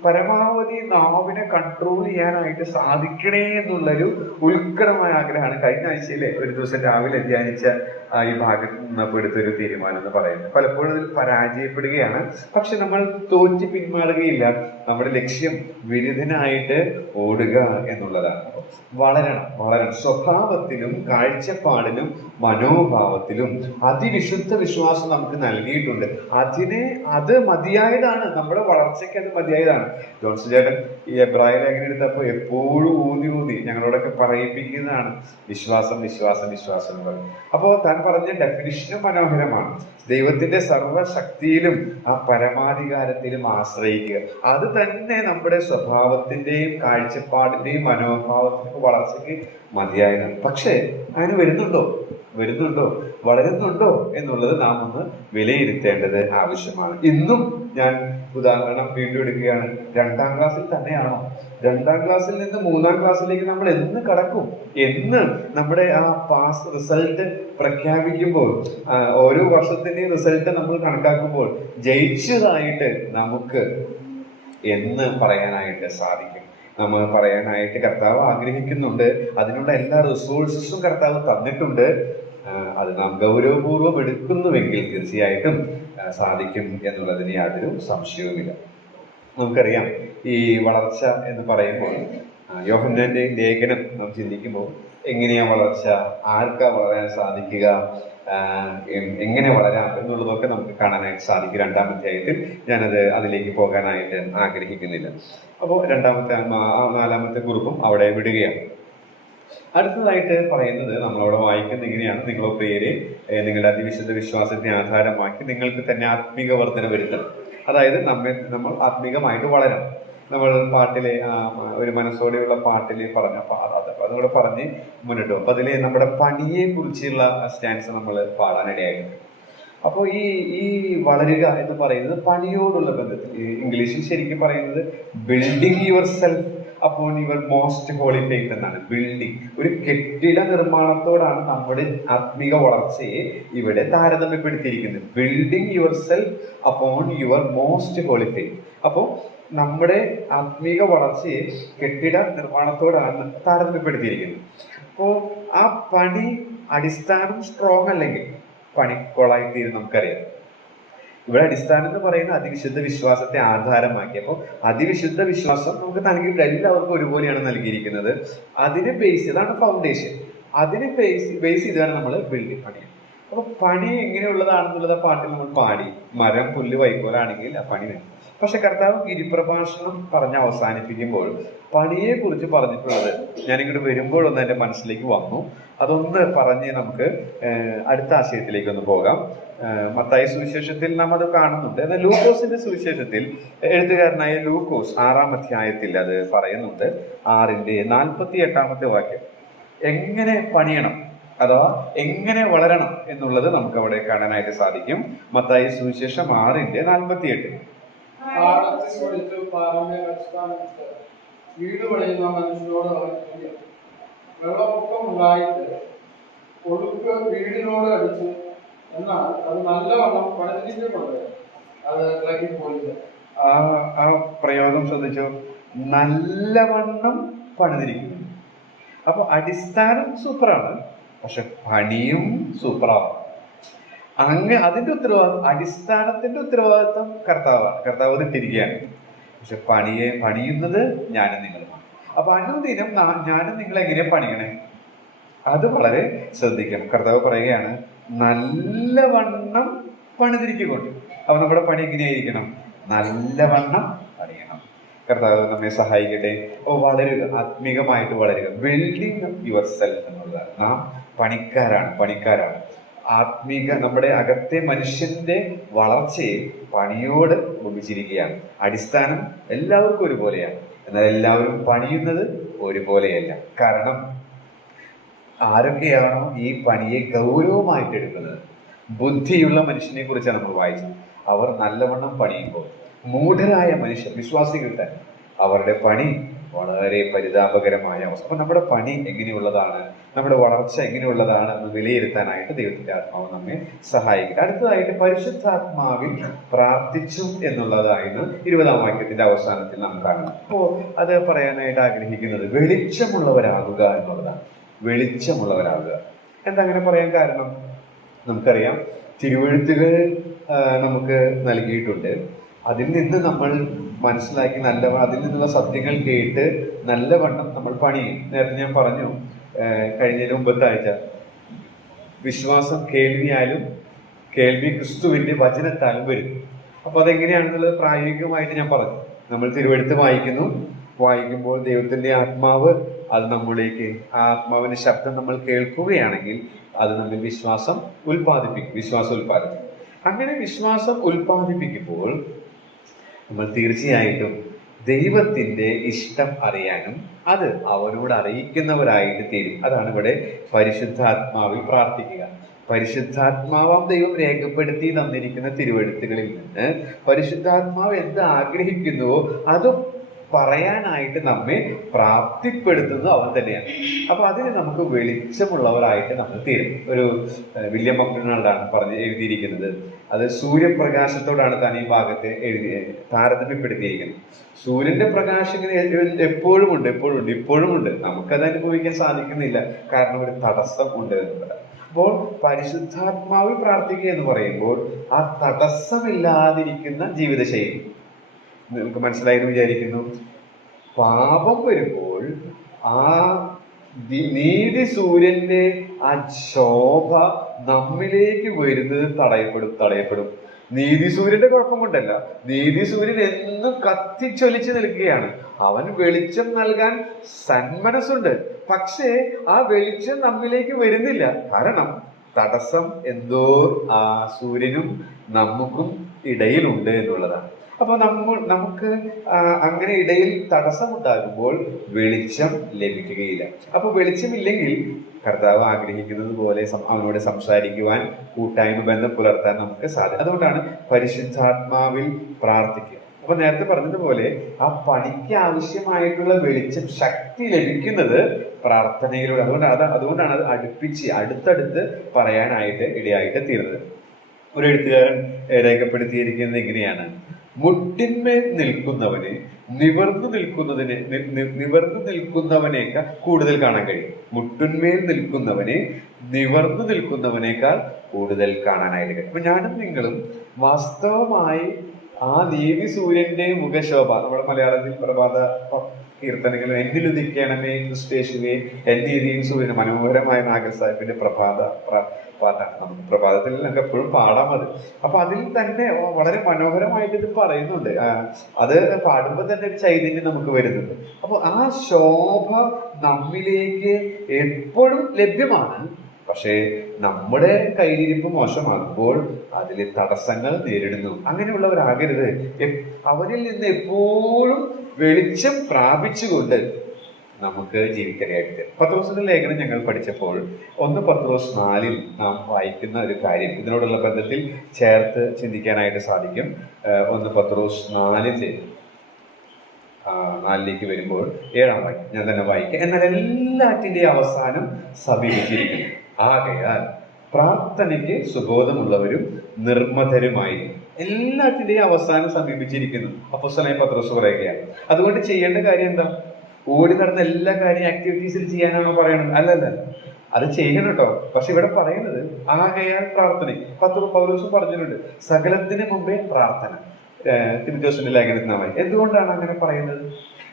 പരമാവധി നാവിനെ കൺട്രോൾ ചെയ്യാനായിട്ട് സാധിക്കണേ എന്നുള്ളൊരു ഉത്കടമായ ആഗ്രഹമാണ്. കഴിഞ്ഞ ആഴ്ചയിലെ ഒരു ദിവസം രാവിലെ ധ്യാനിച്ച ഈ ഭാഗത്ത് നിന്നപ്പോൾ എടുത്തൊരു തീരുമാനം എന്ന് പറയുന്നത്. പലപ്പോഴും ഇതിൽ പരാജയപ്പെടുകയാണ്, പക്ഷെ നമ്മൾ തോറ്റ് പിന്മാറുകയില്ല. നമ്മുടെ ലക്ഷ്യം വിരുദ്ധനായിട്ട് ഓടുക എന്നുള്ളതാണ്. വളരണം. സ്വഭാവത്തിലും കാഴ്ചപ്പാടിലും മനോഭാവത്തിലും അതിവിശുദ്ധ വിശ്വാസം നമുക്ക് നൽകിയിട്ടുണ്ട്. അത് മതിയായതാണ്, നമ്മുടെ വളർച്ചയ്ക്ക് അത് മതിയായതാണ്. ജോൺസൺ ചേട്ടൻ ഈ എബ്രായ ലേഖനം എടുത്തപ്പോൾ എപ്പോഴും ഊന്നി ഊന്നി ഞങ്ങളോടൊക്കെ പറയിപ്പിക്കുന്നതാണ് വിശ്വാസം വിശ്വാസം വിശ്വാസം എന്ന് പറയും. അപ്പോൾ താൻ പറഞ്ഞ ഡെഫിനിഷനും മനോഹരമാണ്. ദൈവത്തിന്റെ സർവശക്തിയിലും ആ പരമാധികാരത്തിലും ആശ്രയിക്കുക. അത് തന്നെ നമ്മുടെ സ്വഭാവത്തിന്റെയും കാഴ്ചപ്പാടിന്റെയും മനോഭാവത്തിന്റെ വളർച്ചയ്ക്ക് മതിയായതാണ്. പക്ഷേ അതിന് വരുന്നുണ്ടോ വളരുന്നുണ്ടോ എന്നുള്ളത് നാം ഒന്ന് വിലയിരുത്തേണ്ടത് ആവശ്യമാണ്. ഇന്നും ഞാൻ ഉദാഹരണം വീണ്ടും എടുക്കുകയാണ്. 2ാം ക്ലാസ്സിൽ തന്നെയാണോ? 2ാം ക്ലാസ്സിൽ നിന്ന് 3ാം ക്ലാസ്സിലേക്ക് നമ്മൾ എന്ന് കടക്കും? എന്ന് നമ്മുടെ ആ പാസ് റിസൾട്ട് പ്രഖ്യാപിക്കുമ്പോൾ, ഓരോ വർഷത്തിന്റെയും റിസൾട്ട് നമ്മൾ കണക്കാക്കുമ്പോൾ ജയിച്ചതായിട്ട് നമുക്ക് എന്ന് പറയാനായിട്ട് സാധിക്കും? നമ്മൾ പറയാനായിട്ട് കർത്താവ് ആഗ്രഹിക്കുന്നുണ്ട്. അതിനുള്ള എല്ലാ റിസോഴ്സസും കർത്താവ് തന്നിട്ടുണ്ട്. അത് നാം ഗൗരവപൂർവ്വം എടുക്കുന്നുവെങ്കിൽ തീർച്ചയായിട്ടും സാധിക്കും എന്നുള്ളതിന് യാതൊരു സംശയവുമില്ല. നമുക്കറിയാം, ഈ വളർച്ച എന്ന് പറയുമ്പോൾ യോഹന്നാന്റെ ലേഖനം നാം ചിന്തിക്കുമ്പോൾ എങ്ങനെയാ വളർച്ച, ആർക്കാ വളരാൻ സാധിക്കുക, എങ്ങനെ വളരാം എന്നുള്ളതൊക്കെ നമുക്ക് കാണാനായിട്ട് സാധിക്കും 2ാം അധ്യായത്തിൽ. ഞാനത് അതിലേക്ക് പോകാനായിട്ട് ആഗ്രഹിക്കുന്നില്ല. അപ്പോൾ 4ാമത്തെ കുറിപ്പും അവിടെ വിടുകയാണ്. അടുത്തതായിട്ട് പറയുന്നത് നമ്മളവിടെ വായിക്കുന്നത് ഇങ്ങനെയാണ്: നിങ്ങളോ പ്രിയരെ, നിങ്ങളുടെ അതിവിശുദ്ധ വിശ്വാസത്തെ ആധാരമാക്കി നിങ്ങൾക്ക് തന്നെ ആത്മീക വർധന വരുത്തണം. അതായത് നമ്മൾ ആത്മീകമായിട്ട് വളരണം. നമ്മൾ പാട്ടിലെ ഒരു മനസ്സോടെയുള്ള പാട്ടില് പറഞ്ഞ അതുകൂടെ പറഞ്ഞ് മുന്നോട്ട് പോകും. അപ്പൊ അതില് നമ്മുടെ പണിയെ കുറിച്ചുള്ള സ്റ്റാൻസ് നമ്മൾ പാടാനിടയായിട്ടുണ്ട്. അപ്പോൾ ഈ വളരുക എന്ന് പറയുന്നത് പണിയോടുള്ള ബന്ധത്തിൽ, ഇംഗ്ലീഷിൽ ശരിക്കും പറയുന്നത് building yourself upon your most holy faith എന്നാണ്. ബിൽഡിങ്, ഒരു കെട്ടിട നിർമ്മാണത്തോടാണ് നമ്മുടെ ആത്മീക വളർച്ചയെ ഇവിടെ താരതമ്യപ്പെടുത്തിയിരിക്കുന്നത്. Building yourself upon your most holy faith. അപ്പോൾ നമ്മുടെ ആത്മീക വളർച്ചയെ കെട്ടിട നിർമ്മാണത്തോടാണ് താരതമ്യപ്പെടുത്തിയിരിക്കുന്നത്. അപ്പോൾ ആ പണി അടിസ്ഥാനം സ്ട്രോങ് അല്ലെങ്കിൽ പണി കൊളായിത്തീരും. നമുക്കറിയാം, ഇവിടെ അടിസ്ഥാനം എന്ന് പറയുന്ന അതിവിശുദ്ധ വിശ്വാസത്തെ ആധാരമാക്കി. അപ്പോൾ അതിവിശുദ്ധ വിശ്വാസം നമുക്ക് നൽകിയിട്ട് എല്ലാവർക്കും ഒരുപോലെയാണ് നൽകിയിരിക്കുന്നത്. അതിനെ ബേസ് ചെയ്താണ് ഫൗണ്ടേഷൻ. അതിനെ ബേസ് ചെയ്താണ് നമ്മൾ ബിൽഡിംഗ് പണി. അപ്പൊ പണി എങ്ങനെയുള്ളതാണെന്നുള്ളത് പാട്ടിൽ നമ്മൾ പാടി. മരം പുല്ല് വൈക്കോലാണെങ്കിൽ ആ പണി വേണം. പക്ഷെ കർത്താവ് ഗിരിപ്രഭാഷണം പറഞ്ഞ് അവസാനിപ്പിക്കുമ്പോൾ പണിയെ കുറിച്ച് പറഞ്ഞിട്ടുള്ളത് ഞാനിങ്ങോട്ട് വരുമ്പോഴൊന്ന് എൻ്റെ മനസ്സിലേക്ക് വന്നു. അതൊന്ന് പറഞ്ഞ് നമുക്ക് അടുത്ത ആശയത്തിലേക്ക് ഒന്ന് പോകാം. മത്തായി സുവിശേഷത്തിൽ നാം അത് കാണുന്നുണ്ട്. എന്നാൽ ലൂക്കോസിന്റെ സുവിശേഷത്തിൽ എഴുത്തുകാരനായ ലൂക്കോസ് 6ാം അധ്യായത്തിൽ അത് പറയുന്നുണ്ട്. 6:48 വാക്യം എങ്ങനെ പണിയണം അഥവാ എങ്ങനെ വളരണം എന്നുള്ളത് നമുക്ക് അവിടെ കാണാനായിട്ട് സാധിക്കും. മത്തായി സുവിശേഷം 6:48. വീട് പണിയുന്ന മനുഷ്യനോട് വെള്ളപ്പൊക്കം ഉണ്ടായിട്ട് ഒഴുക്ക് വീടിനോട് അടിച്ച്, എന്നാൽ അത് നല്ലവണ്ണം പണിതിരിക്കപ്പെടുക, അത് ഇളകിപ്പോയില്ല. ആ പ്രയോഗം ശ്രദ്ധിച്ചോ, നല്ലവണ്ണം പണിതിരിക്കുന്നു. അപ്പൊ അടിസ്ഥാനം സൂപ്പറാണ്, പക്ഷെ പണിയും സൂപ്പറാണ്. അതിന്റെ ഉത്തരവാദിത്വം, അടിസ്ഥാനത്തിന്റെ ഉത്തരവാദിത്വം കർത്താവാണ്. കർത്താവ് ഇട്ടിരിക്കുകയാണ്. പക്ഷെ പണിയുന്നത് ഞാനും നിങ്ങളുമാണ്. അപ്പൊ അനുദിനം ഞാനും നിങ്ങൾ എങ്ങനെയാ പണിയണേ അത് വളരെ ശ്രദ്ധിക്കണം. കർത്താവ് പറയുകയാണ് നല്ലവണ്ണം പണിതിരിക്കൊണ്ട്. അപ്പൊ നമ്മുടെ പണി എങ്ങനെയായിരിക്കണം? നല്ലവണ്ണം പണിയണം. കർത്താവ് നമ്മെ സഹായിക്കട്ടെ. വളരുക, ആത്മീകമായിട്ട് വളരുക. ബിൽഡിങ് യുവർ സെൽഫ് എന്നുള്ളതാണ്. നാം പണിക്കാരാണ്. നമ്മുടെ അകത്തെ മനുഷ്യന്റെ വളർച്ചയെ പണിയോട് ഉപയോഗിച്ചിരിക്കുകയാണ്. അടിസ്ഥാനം എല്ലാവർക്കും ഒരുപോലെയാണ്, എന്നാൽ എല്ലാവരും പണിയുന്നത് ഒരുപോലെയല്ല. കാരണം ആരൊക്കെയാണോ ഈ പണിയെ ഗൗരവമായിട്ട് എടുക്കുന്നത്, ബുദ്ധിയുള്ള മനുഷ്യനെ കുറിച്ചാണ് നമ്മൾ വായിച്ചത്. അവർ നല്ലവണ്ണം പണിയുമ്പോൾ മൂഢരായ മനുഷ്യർ, വിശ്വാസികൾ തന്നെ, അവരുടെ പണി വളരെ പരിതാപകരമായ അവസ്ഥ. അപ്പൊ നമ്മുടെ പണി എങ്ങനെയുള്ളതാണ്, നമ്മുടെ വളർച്ച എങ്ങനെയുള്ളതാണ് എന്ന് വിലയിരുത്താനായിട്ട് ദൈവത്തിന്റെ ആത്മാവ് നമ്മെ സഹായിക്കും. അടുത്തതായിട്ട് പരിശുദ്ധാത്മാവിൽ പ്രാർത്ഥിച്ചു എന്നുള്ളതായിരുന്നു 20ാം വാക്യത്തിന്റെ അവസാനത്തിൽ നാം കാണുന്നത്. അപ്പോ അത് പറയാനായിട്ട് ആഗ്രഹിക്കുന്നത് വെളിച്ചമുള്ളവരാകുക എന്നുള്ളതാണ്. വെളിച്ചമുള്ളവരാകുക. എന്താ അങ്ങനെ പറയാൻ കാരണം? നമുക്കറിയാം, തിരുവെഴുത്തുകൾ നമുക്ക് നൽകിയിട്ടുണ്ട്. അതിൽ നിന്ന് നമ്മൾ മനസ്സിലാക്കി അതിൽ നിന്നുള്ള സത്യങ്ങൾ കേട്ട് നല്ലവണ്ണം നമ്മൾ പണിയും. നേരത്തെ ഞാൻ പറഞ്ഞു, കഴിഞ്ഞ മുമ്പത്തെ ആഴ്ച, വിശ്വാസം കേൾവിയാലും കേൾവി ക്രിസ്തുവിന്റെ വചനത്താലും വരും. അപ്പൊ അതെങ്ങനെയാണെന്നുള്ളത് പ്രായോഗികമായിട്ട് ഞാൻ പറഞ്ഞു. നമ്മൾ തിരുവെടുത്ത് വായിക്കുമ്പോൾ ദൈവത്തിന്റെ ആത്മാവ് അത് നമ്മളിലേക്ക്, ആ ആത്മാവിന്റെ ശബ്ദം നമ്മൾ കേൾക്കുകയാണെങ്കിൽ അത് നമ്മൾ വിശ്വാസം ഉൽപ്പാദിപ്പിക്കും. അങ്ങനെ വിശ്വാസം ഉൽപ്പാദിപ്പിക്കുമ്പോൾ നമ്മൾ തീർച്ചയായിട്ടും ദൈവത്തിന്റെ ഇഷ്ടം അറിയാനും അത് അവനോട് അറിയിക്കുന്നവരായിട്ട് തീരും. അതാണ് ഇവിടെ പരിശുദ്ധാത്മാവിൽ പ്രാർത്ഥിക്കുക. പരിശുദ്ധാത്മാവാം ദൈവം രേഖപ്പെടുത്തി തന്നിരിക്കുന്ന തിരുവെഴുത്തുകളിൽ നിന്ന് പരിശുദ്ധാത്മാവ് എന്ത് ആഗ്രഹിക്കുന്നുവോ അതും പറയാനായിട്ട് നമ്മെ പ്രാപ്തിപ്പെടുത്തുന്നത് അവൻ തന്നെയാണ്. അപ്പൊ അതിന് നമുക്ക് വെളിച്ചമുള്ളവരായിട്ട് നമ്മൾ തീരും. ഒരു വില്യം മക്ഡൊണാൾഡാണ് എഴുതിയിരിക്കുന്നത്. അത് സൂര്യപ്രകാശത്തോടാണ് താൻ ഈ ഭാഗത്തെ താരതമ്യപ്പെടുത്തിയിരിക്കുന്നത്. സൂര്യന്റെ പ്രകാശം എപ്പോഴും ഉണ്ട്. നമുക്കത് അനുഭവിക്കാൻ സാധിക്കുന്നില്ല, കാരണം ഒരു തടസ്സം ഉണ്ട് എന്നുള്ളത്. അപ്പോൾ പരിശുദ്ധാത്മാവിൽ പ്രാർത്ഥിക്കുക എന്ന് പറയുമ്പോൾ ആ തടസ്സമില്ലാതിരിക്കുന്ന ജീവിതശൈലി നിങ്ങൾക്ക് മനസ്സിലായെന്ന് വിചാരിക്കുന്നു. പാപം വരുമ്പോൾ ആ നീതി സൂര്യന്റെ ആ ശോഭ നമ്മിലേക്ക് വരുന്നത് തടയപ്പെടും. നീതി സൂര്യന്റെ കുഴപ്പം കൊണ്ടല്ല, നീതി സൂര്യൻ എന്നും കത്തിച്ചൊലിച്ച് നിൽക്കുകയാണ്. അവൻ വെളിച്ചം നൽകാൻ സന്മനസ്സുണ്ട്, പക്ഷേ ആ വെളിച്ചം നമ്മിലേക്ക് വരുന്നില്ല. കാരണം തടസ്സം എന്തോ ആ സൂര്യനും നമുക്കും ഇടയിലുണ്ട് എന്നുള്ളതാണ്. അപ്പൊ നമുക്ക് അങ്ങനെ ഇടയിൽ തടസ്സമുണ്ടാകുമ്പോൾ വെളിച്ചം ലഭിക്കുകയില്ല. അപ്പൊ വെളിച്ചമില്ലെങ്കിൽ കർത്താവ് ആഗ്രഹിക്കുന്നത് പോലെ അവനോട് സംസാരിക്കുവാൻ, കൂട്ടായ്മ ബന്ധം പുലർത്താൻ നമുക്ക് സാധിക്കും. അതുകൊണ്ടാണ് പരിശുദ്ധാത്മാവിൽ പ്രാർത്ഥിക്കുക. അപ്പൊ നേരത്തെ പറഞ്ഞതുപോലെ ആ പണിക്ക് ആവശ്യമായിട്ടുള്ള വെളിച്ചം, ശക്തി ലഭിക്കുന്നത് പ്രാർത്ഥനയിലൂടെ. അതുകൊണ്ടാണ് അത് അടുത്തടുത്ത് പറയാനായിട്ട് ഇടയായിട്ട് തീർന്നത്. ഒരു എഴുത്തുകാരൻ രേഖപ്പെടുത്തിയിരിക്കുന്നത് ഇങ്ങനെയാണ്: മുട്ടിന്മേൽ നിൽക്കുന്നവന് നിവർന്നു നിൽക്കുന്നവനേക്കാൾ കൂടുതൽ കാണാൻ കഴിയും. മുട്ടിന്മേൽ നിൽക്കുന്നവനെ നിവർന്നു നിൽക്കുന്നവനേക്കാൾ കൂടുതൽ കാണാനായിട്ട് കഴിയും. അപ്പൊ ഞാനും നിങ്ങളും വാസ്തവമായി ആ നീതി സൂര്യന്റെ മുഖശോഭ, നമ്മുടെ മലയാളത്തിൽ പ്രഭാത കീർത്തനങ്ങൾ, എന്നിലുദിക്കണമേ ക്രിസ്തേശുവേ എന്നീതിയും സൂര്യൻ, മനോഹരമായ നാഗർ സാഹിബിന്റെ പാട്ടാണ്. നമുക്ക് പ്രഭാതത്തിൽ നമുക്ക് എപ്പോഴും പാടാം അത്. അപ്പൊ അതിൽ തന്നെ വളരെ മനോഹരമായിട്ട് ഇത് പറയുന്നുണ്ട്. അത് പാടുമ്പോൾ തന്നെ ഒരു ചൈതന്യം നമുക്ക് വരുന്നുണ്ട്. അപ്പൊ ആ ശോഭ നമ്മിലേക്ക് എപ്പോഴും ലഭ്യമാണ്. പക്ഷേ നമ്മുടെ കയ്യിലിരിപ്പ് മോശമാകുമ്പോൾ അതിൽ തടസ്സങ്ങൾ നേരിടുന്നു. അങ്ങനെയുള്ളവരാകരുത്. അവരിൽ നിന്ന് എപ്പോഴും വെളിച്ചം പ്രാപിച്ചുകൊണ്ട് നമുക്ക് ജീവിക്കാനായിട്ട്. പത്രോസിന്റെ ലേഖനം ഞങ്ങൾ പഠിച്ചപ്പോൾ 1 പത്രോസ് 4 നാം വായിക്കുന്ന ഒരു കാര്യം ഇതിനോടുള്ള ബന്ധത്തിൽ ചേർത്ത് ചിന്തിക്കാനായിട്ട് സാധിക്കും. 1 പത്രോസ് 4 വരുമ്പോൾ 7 വാക്യം ഞാൻ തന്നെ വായിക്കാം. എന്നാൽ എല്ലാറ്റിന്റെ അവസാനം സമീപിച്ചിരിക്കുന്നു. ആകയാൽ പ്രാർത്ഥനയ്ക്ക് സുബോധമുള്ളവരും നിർമ്മതരുമായിരിക്കും. എല്ലാറ്റിന്റെയും അവസാനം സമീപിച്ചിരിക്കുന്നു അപ്പോസ്തലനായ പത്രോസ് പറയുകയാണ്. അതുകൊണ്ട് ചെയ്യേണ്ട കാര്യം എന്താ? ഓടി നടന്ന എല്ലാ കാര്യം ആക്ടിവിറ്റീസിൽ ചെയ്യാനാണോ പറയണത്? അല്ലല്ല, അത് ചെയ്യണം കേട്ടോ. പക്ഷെ ഇവിടെ പറയുന്നത് ആകയാൽ പ്രാർത്ഥന. പൗലോസ് പറഞ്ഞിട്ടുണ്ട്, സകലത്തിന് മുമ്പേ പ്രാർത്ഥന. തിമോഥെയോസിന്റെ ലേഖനത്തിനായി എന്തുകൊണ്ടാണ് അങ്ങനെ പറയുന്നത്?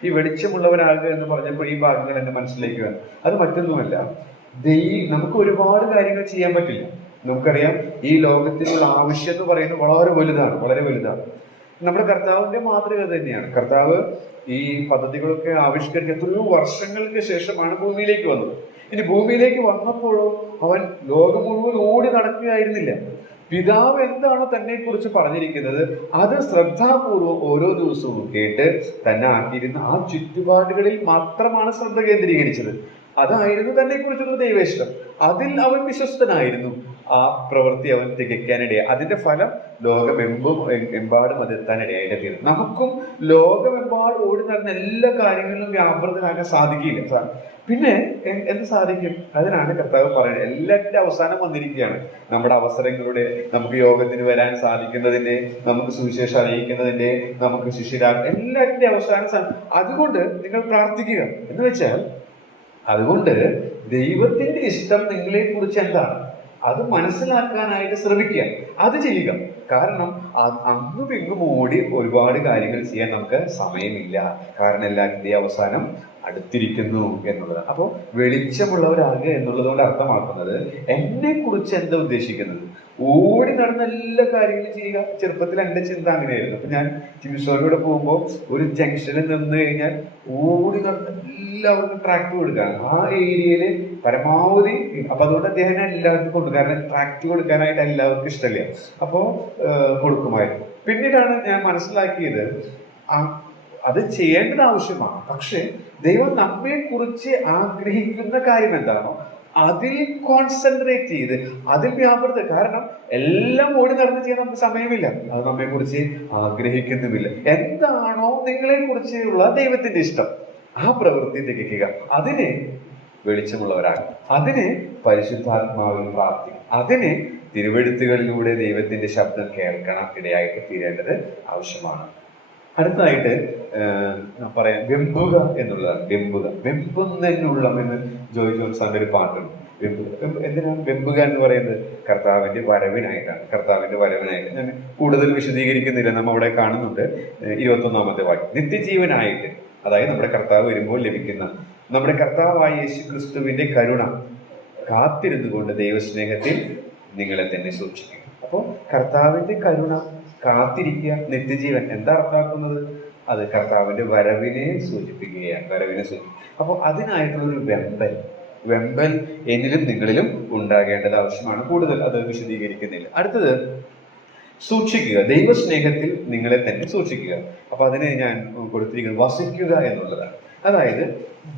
ഈ വെളിച്ചമുള്ളവരാകുക എന്ന് പറഞ്ഞപ്പോൾ ഈ ഭാഗങ്ങൾ എന്റെ മനസ്സിലേക്ക് വന്നു. അത് മറ്റൊന്നുമല്ല, നമുക്ക് ഒരുപാട് കാര്യങ്ങൾ ചെയ്യാൻ പറ്റില്ല. നമുക്കറിയാം, ഈ ലോകത്തിനുള്ള ആവശ്യം എന്ന് പറയുന്നത് വളരെ വലുതാണ്. നമ്മുടെ കർത്താവിന്റെ മാതൃക തന്നെയാണ്. കർത്താവ് ഈ പദ്ധതികളൊക്കെ ആവിഷ്കരിച്ച് എത്രയോ വർഷങ്ങൾക്ക് ശേഷമാണ് ഭൂമിയിലേക്ക് വന്നത്. ഇനി ഭൂമിയിലേക്ക് വന്നപ്പോഴോ അവൻ ലോകം മുഴുവൻ ഓടി നടക്കുകയായിരുന്നില്ല. പിതാവ് എന്താണ് തന്നെ കുറിച്ച് പറഞ്ഞിരിക്കുന്നത് അത് ശ്രദ്ധാപൂർവം ഓരോ ദിവസവും കേട്ട് തന്നെ ആക്കിയിരുന്ന ആ ചുറ്റുപാടുകളിൽ മാത്രമാണ് ശ്രദ്ധ കേന്ദ്രീകരിച്ചത്. അതായിരുന്നു തന്നെ കുറിച്ചുള്ള ദൈവേഷ്ടം. അതിൽ അവൻ വിശ്വസ്തനായിരുന്നു. ആ പ്രവൃത്തി അവൻ തികയ്ക്കാനിടയായി. അതിന്റെ ഫലം ലോകമെമ്പാടും അതെത്താനിടയായിട്ട് തീർന്നു. നമുക്കും ലോകമെമ്പാടും ഓടി നടന്ന എല്ലാ കാര്യങ്ങളിലും വ്യാപൃതനാകാൻ സാധിക്കില്ല. പിന്നെ എന്ത് സാധിക്കും? അതിനാണ് കർത്താവ് പറയുന്നത്, എല്ലാറ്റിന്റെ അവസാനം വന്നിരിക്കുകയാണ്. നമ്മുടെ അവസരങ്ങളുടെ, നമുക്ക് യോഗത്തിന് വരാൻ സാധിക്കുന്നതിന്റെ, നമുക്ക് സുവിശേഷം അറിയിക്കുന്നതിന്റെ, നമുക്ക് ശിഷ്യരാകും, എല്ലാറ്റിന്റെ അവസാനം. അതുകൊണ്ട് നിങ്ങൾ പ്രാർത്ഥിക്കുക എന്ന് വെച്ചാൽ, അതുകൊണ്ട് ദൈവത്തിന്റെ ഇഷ്ടം നിങ്ങളെ കുറിച്ച് എന്താണ് അത് മനസ്സിലാക്കാനായിട്ട് ശ്രമിക്കുക, അത് ചെയ്യുക. കാരണം അങ്ങും ഇങ്ങും ഓടി ഒരുപാട് കാര്യങ്ങൾ ചെയ്യാൻ നമുക്ക് സമയമില്ല. കാരണം എല്ലാറ്റിന്റെയും അവസാനം അടുത്തിരിക്കുന്നു എന്നുള്ളതാണ്. അപ്പോൾ വെളിച്ചമുള്ളവരാകുക എന്നുള്ളത് കൊണ്ട് അർത്ഥമാക്കുന്നത് എന്നെ കുറിച്ച് എന്താ ഉദ്ദേശിക്കുന്നത്, ഓടി നടന്ന എല്ലാ കാര്യങ്ങളും ചെയ്യുക. ചെറുപ്പത്തിൽ എൻ്റെ ചിന്ത അങ്ങനെയായിരുന്നു. അപ്പൊ ഞാൻ ജിംസോനോട് പോകുമ്പോൾ ഒരു ജംഗ്ഷനിൽ നിന്ന് കഴിഞ്ഞാൽ ഓടി നടന്ന് എല്ലാവർക്കും ട്രാക്ട് കൊടുക്കുകയാണ്. ആ ഏരിയയില് പരമാവധി. അപ്പൊ അതുകൊണ്ട് അദ്ദേഹം എല്ലാവർക്കും കൊടുക്കും, കാരണം ട്രാക്ട് കൊടുക്കാനായിട്ട് എല്ലാവർക്കും ഇഷ്ടമില്ല. അപ്പോ കൊടുക്കുമായിരുന്നു. പിന്നീടാണ് ഞാൻ മനസ്സിലാക്കിയത് അത് ചെയ്യേണ്ടത് ആവശ്യമാണ്. പക്ഷെ ദൈവം നമ്മെ കുറിച്ച് ആഗ്രഹിക്കുന്ന കാര്യം എന്താണോ അതിൽ കോൺസെൻട്രേറ്റ് ചെയ്ത് അതിൽ വ്യാപൃത. കാരണം എല്ലാം ഓടി നടന്ന് ചെയ്യാൻ നമുക്ക് സമയമില്ല. അത് നമ്മെ കുറിച്ച് ആഗ്രഹിക്കുന്നുമില്ല. എന്താണോ നിങ്ങളെ കുറിച്ചുള്ള ദൈവത്തിന്റെ ഇഷ്ടം, ആ പ്രവൃത്തി തികയ്ക്കുക. അതിന് വെളിച്ചമുള്ളവരാണ്, അതിന് പരിശുദ്ധാത്മാവിൽ പ്രാർത്ഥിക്കും, അതിന് തിരുവെഴുത്തുകളിലൂടെ ദൈവത്തിന്റെ ശബ്ദം കേൾക്കണം ഇടയായിട്ട് തീരേണ്ടത് ആവശ്യമാണ്. അടുത്തതായിട്ട് പറയാം വെമ്പുക എന്നുള്ളതാണ്. വെമ്പുന്നതിനുള്ളം എന്ന് ജോയ് ജോൺസാന്റെ ഒരു പാട്ടുണ്ട്. എന്തിനാണ് വെമ്പുക എന്ന് പറയുന്നത്? കർത്താവിന്റെ വരവിനായിട്ടാണ്. കർത്താവിന്റെ വരവിനായിട്ട് ഞാൻ കൂടുതൽ വിശദീകരിക്കുന്നില്ല. നമ്മൾ അവിടെ കാണുന്നുണ്ട് 21-ാമത്തെ വാക്യം. നിത്യജീവനായിട്ട്, അതായത് നമ്മുടെ കർത്താവ് വരുമ്പോൾ ലഭിക്കുന്ന നമ്മുടെ കർത്താവായ യേശു ക്രിസ്തുവിന്റെ കരുണ കാത്തിരുന്നു കൊണ്ട് ദൈവസ്നേഹത്തിൽ നിങ്ങളെ തന്നെ സൂക്ഷിക്കുക. അപ്പോൾ കർത്താവിന്റെ കരുണ കാത്തിരിക്കുക, നിത്യജീവൻ എന്താ അർത്ഥമാക്കുന്നത്? അത് കർത്താവിന്റെ വരവിനെ സൂചിപ്പിക്കുകയാണ്. വരവിനെ സൂചിപ്പിക്കുക. അപ്പോൾ അതിനായിട്ടുള്ളൊരു വെമ്പൽ എന്നിലും നിങ്ങളിലും ഉണ്ടാകേണ്ടത് ആവശ്യമാണ്. കൂടുതൽ അത് വിശദീകരിക്കുന്നില്ല. അടുത്തത് സൂക്ഷിക്കുക, ദൈവസ്നേഹത്തിൽ നിങ്ങളെ തന്നെ സൂക്ഷിക്കുക. അപ്പൊ അതിനെ ഞാൻ കൊടുത്തിരിക്കുന്നത് വസിക്കുക എന്നുള്ളതാണ്. അതായത്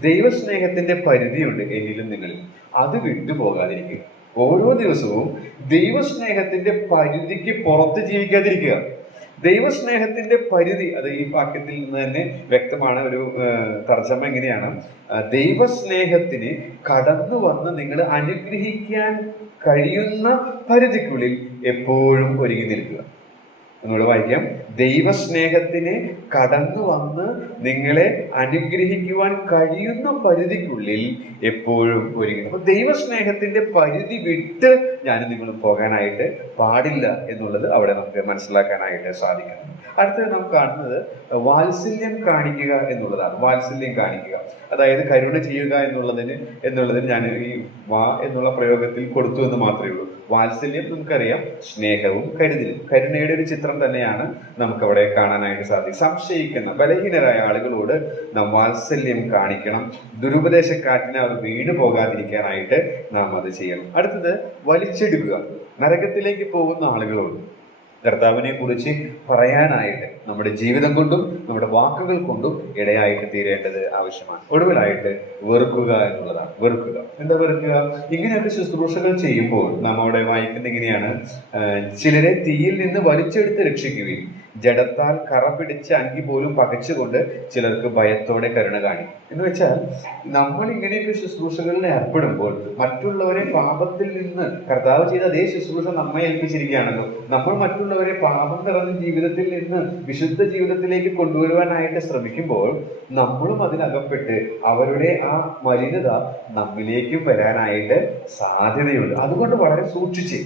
ദൈവസ്നേഹത്തിന്റെ പരിധിയുണ്ട് എന്നിലും നിങ്ങളിലും, അത് വിട്ടുപോകാതിരിക്കുക. ഓരോ ദിവസവും ദൈവസ്നേഹത്തിന്റെ പരിധിക്ക് പുറത്ത് ജീവിക്കാതിരിക്കുക. ദൈവസ്നേഹത്തിന്റെ പരിധി, അത് ഈ വാക്യത്തിൽ നിന്ന് തന്നെ വ്യക്തമാണ്. ഒരു തർജ്ജമ എങ്ങനെയാണ്? ദൈവസ്നേഹത്തിന് കടന്നു വന്ന് നിങ്ങൾ അനുഗ്രഹിക്കാൻ കഴിയുന്ന പരിധിക്കുള്ളിൽ എപ്പോഴും ഒരുങ്ങി നിൽക്കുക. എന്നോട് വായിക്കാം. ദൈവസ്നേഹത്തിന് കടന്നു വന്ന് നിങ്ങളെ അനുഗ്രഹിക്കുവാൻ കഴിയുന്ന പരിധിക്കുള്ളിൽ എപ്പോഴും ഒരുങ്ങി. അപ്പൊ ദൈവസ്നേഹത്തിന്റെ പരിധി വിട്ട് ഞാനും നിങ്ങളും പോകാനായിട്ട് പാടില്ല എന്നുള്ളത് അവിടെ നമുക്ക് മനസ്സിലാക്കാനായിട്ട് സാധിക്കുന്നു. അടുത്തത് നാം കാണുന്നത് വാത്സല്യം കാണിക്കുക എന്നുള്ളതാണ്. വാത്സല്യം കാണിക്കുക, അതായത് കരുണ ചെയ്യുക എന്നുള്ളതിന് ഞാൻ ഈ വാ എന്നുള്ള പ്രയോഗത്തിൽ കൊടുത്തു എന്ന് മാത്രമേ ഉള്ളൂ. വാത്സല്യം നമുക്കറിയാം, സ്നേഹവും കരുതലും. കരുണയുടെ ഒരു ചിത്രം തന്നെയാണ് നമുക്കവിടെ കാണാനായിട്ട് സാധിക്കും. സംശയിക്കുന്ന ബലഹീനരായ ആളുകളോട് നാം വാത്സല്യം കാണിക്കണം. ദുരുപദേശക്കാറ്റിനെ അവർ വീണു പോകാതിരിക്കാനായിട്ട് നാം അത് ചെയ്യണം. അടുത്തത് വലിച്ചെടുക്കുക. നരകത്തിലേക്ക് പോകുന്ന ആളുകളോട് കർത്താവിനെ കുറിച്ച് പറയാനായിട്ട് നമ്മുടെ ജീവിതം കൊണ്ടും നമ്മുടെ വാക്കുകൾ കൊണ്ടും ഇടയായിട്ട് തീരേണ്ടത് ആവശ്യമാണ്. ഒടുവിലായിട്ട് വെറുക്കുക എന്നുള്ളതാണ്. വെറുക്കുക, എന്താ വെറുക്കുക? ഇങ്ങനെയൊക്കെ ശുശ്രൂഷകൾ ചെയ്യുമ്പോൾ നാം അവിടെ വായിക്കുന്നത് ഇങ്ങനെയാണ്: ചിലരെ തീയിൽ നിന്ന് വലിച്ചെടുത്ത് രക്ഷിക്കുകയും ജഡത്താൽ കറ പിടിച്ച അങ്കി പോലും പകച്ചുകൊണ്ട് ചിലർക്ക് ഭയത്തോടെ കരുണ കാണിക്കും. എന്ന് വെച്ചാൽ നമ്മൾ ഇങ്ങനെയൊക്കെ ശുശ്രൂഷകളിൽ ഏർപ്പെടുമ്പോൾ മറ്റുള്ളവരെ പാപത്തിൽ നിന്ന്, കർത്താവ് ചെയ്ത അതേ ശുശ്രൂഷ നമ്മെ ഏൽപ്പിച്ചിരിക്കുകയാണല്ലോ, നമ്മൾ മറ്റുള്ളവരെ പാപം നിറഞ്ഞ ജീവിതത്തിൽ നിന്ന് വിശുദ്ധ ജീവിതത്തിലേക്ക് കൊണ്ടുവരുവാനായിട്ട് ശ്രമിക്കുമ്പോൾ നമ്മളും അതിനകപ്പെട്ട് അവരുടെ ആ മലിനത നമ്മിലേക്കും വരാനായിട്ട് സാധ്യതയുണ്ട്. അതുകൊണ്ട് വളരെ സൂക്ഷിച്ച്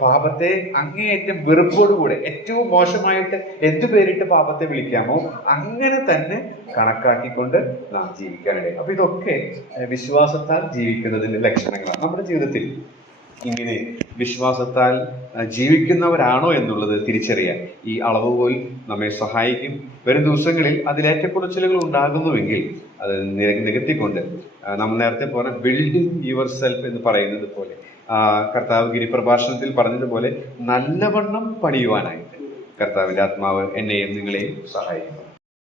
പാപത്തെ അങ്ങേയറ്റം വെറുപ്പോടുകൂടെ, ഏറ്റവും മോശമായിട്ട് എന്തു പേരിട്ട് പാപത്തെ വിളിക്കാമോ അങ്ങനെ തന്നെ കണക്കാക്കിക്കൊണ്ട് നാം ജീവിക്കാനിടയും. അപ്പൊ ഇതൊക്കെ വിശ്വാസത്താൽ ജീവിക്കുന്നതിന്റെ ലക്ഷണങ്ങളാണ്. നമ്മുടെ ജീവിതത്തിൽ ഇങ്ങനെ വിശ്വാസത്താൽ ജീവിക്കുന്നവരാണോ എന്നുള്ളത് തിരിച്ചറിയാൻ ഈ അളവുകോൽ നമ്മെ സഹായിക്കും. വരും ദിവസങ്ങളിൽ അതിലേറ്റക്കുറച്ചിലുകൾ ഉണ്ടാകുന്നുവെങ്കിൽ അത് നികത്തിക്കൊണ്ട് നമ്മൾ നേരത്തെ പോലെ ബിൽഡിംഗ് യുവർ സെൽഫ് എന്ന് പറയുന്നത് പോലെ, കർത്താവ് ഗിരിപ്രഭാഷണത്തിൽ പറഞ്ഞതുപോലെ നല്ലവണ്ണം പണിയുവാനായിട്ട് കർത്താവിന്റെ ആത്മാവ് എന്നെയും നിങ്ങളെയും സഹായിക്കും.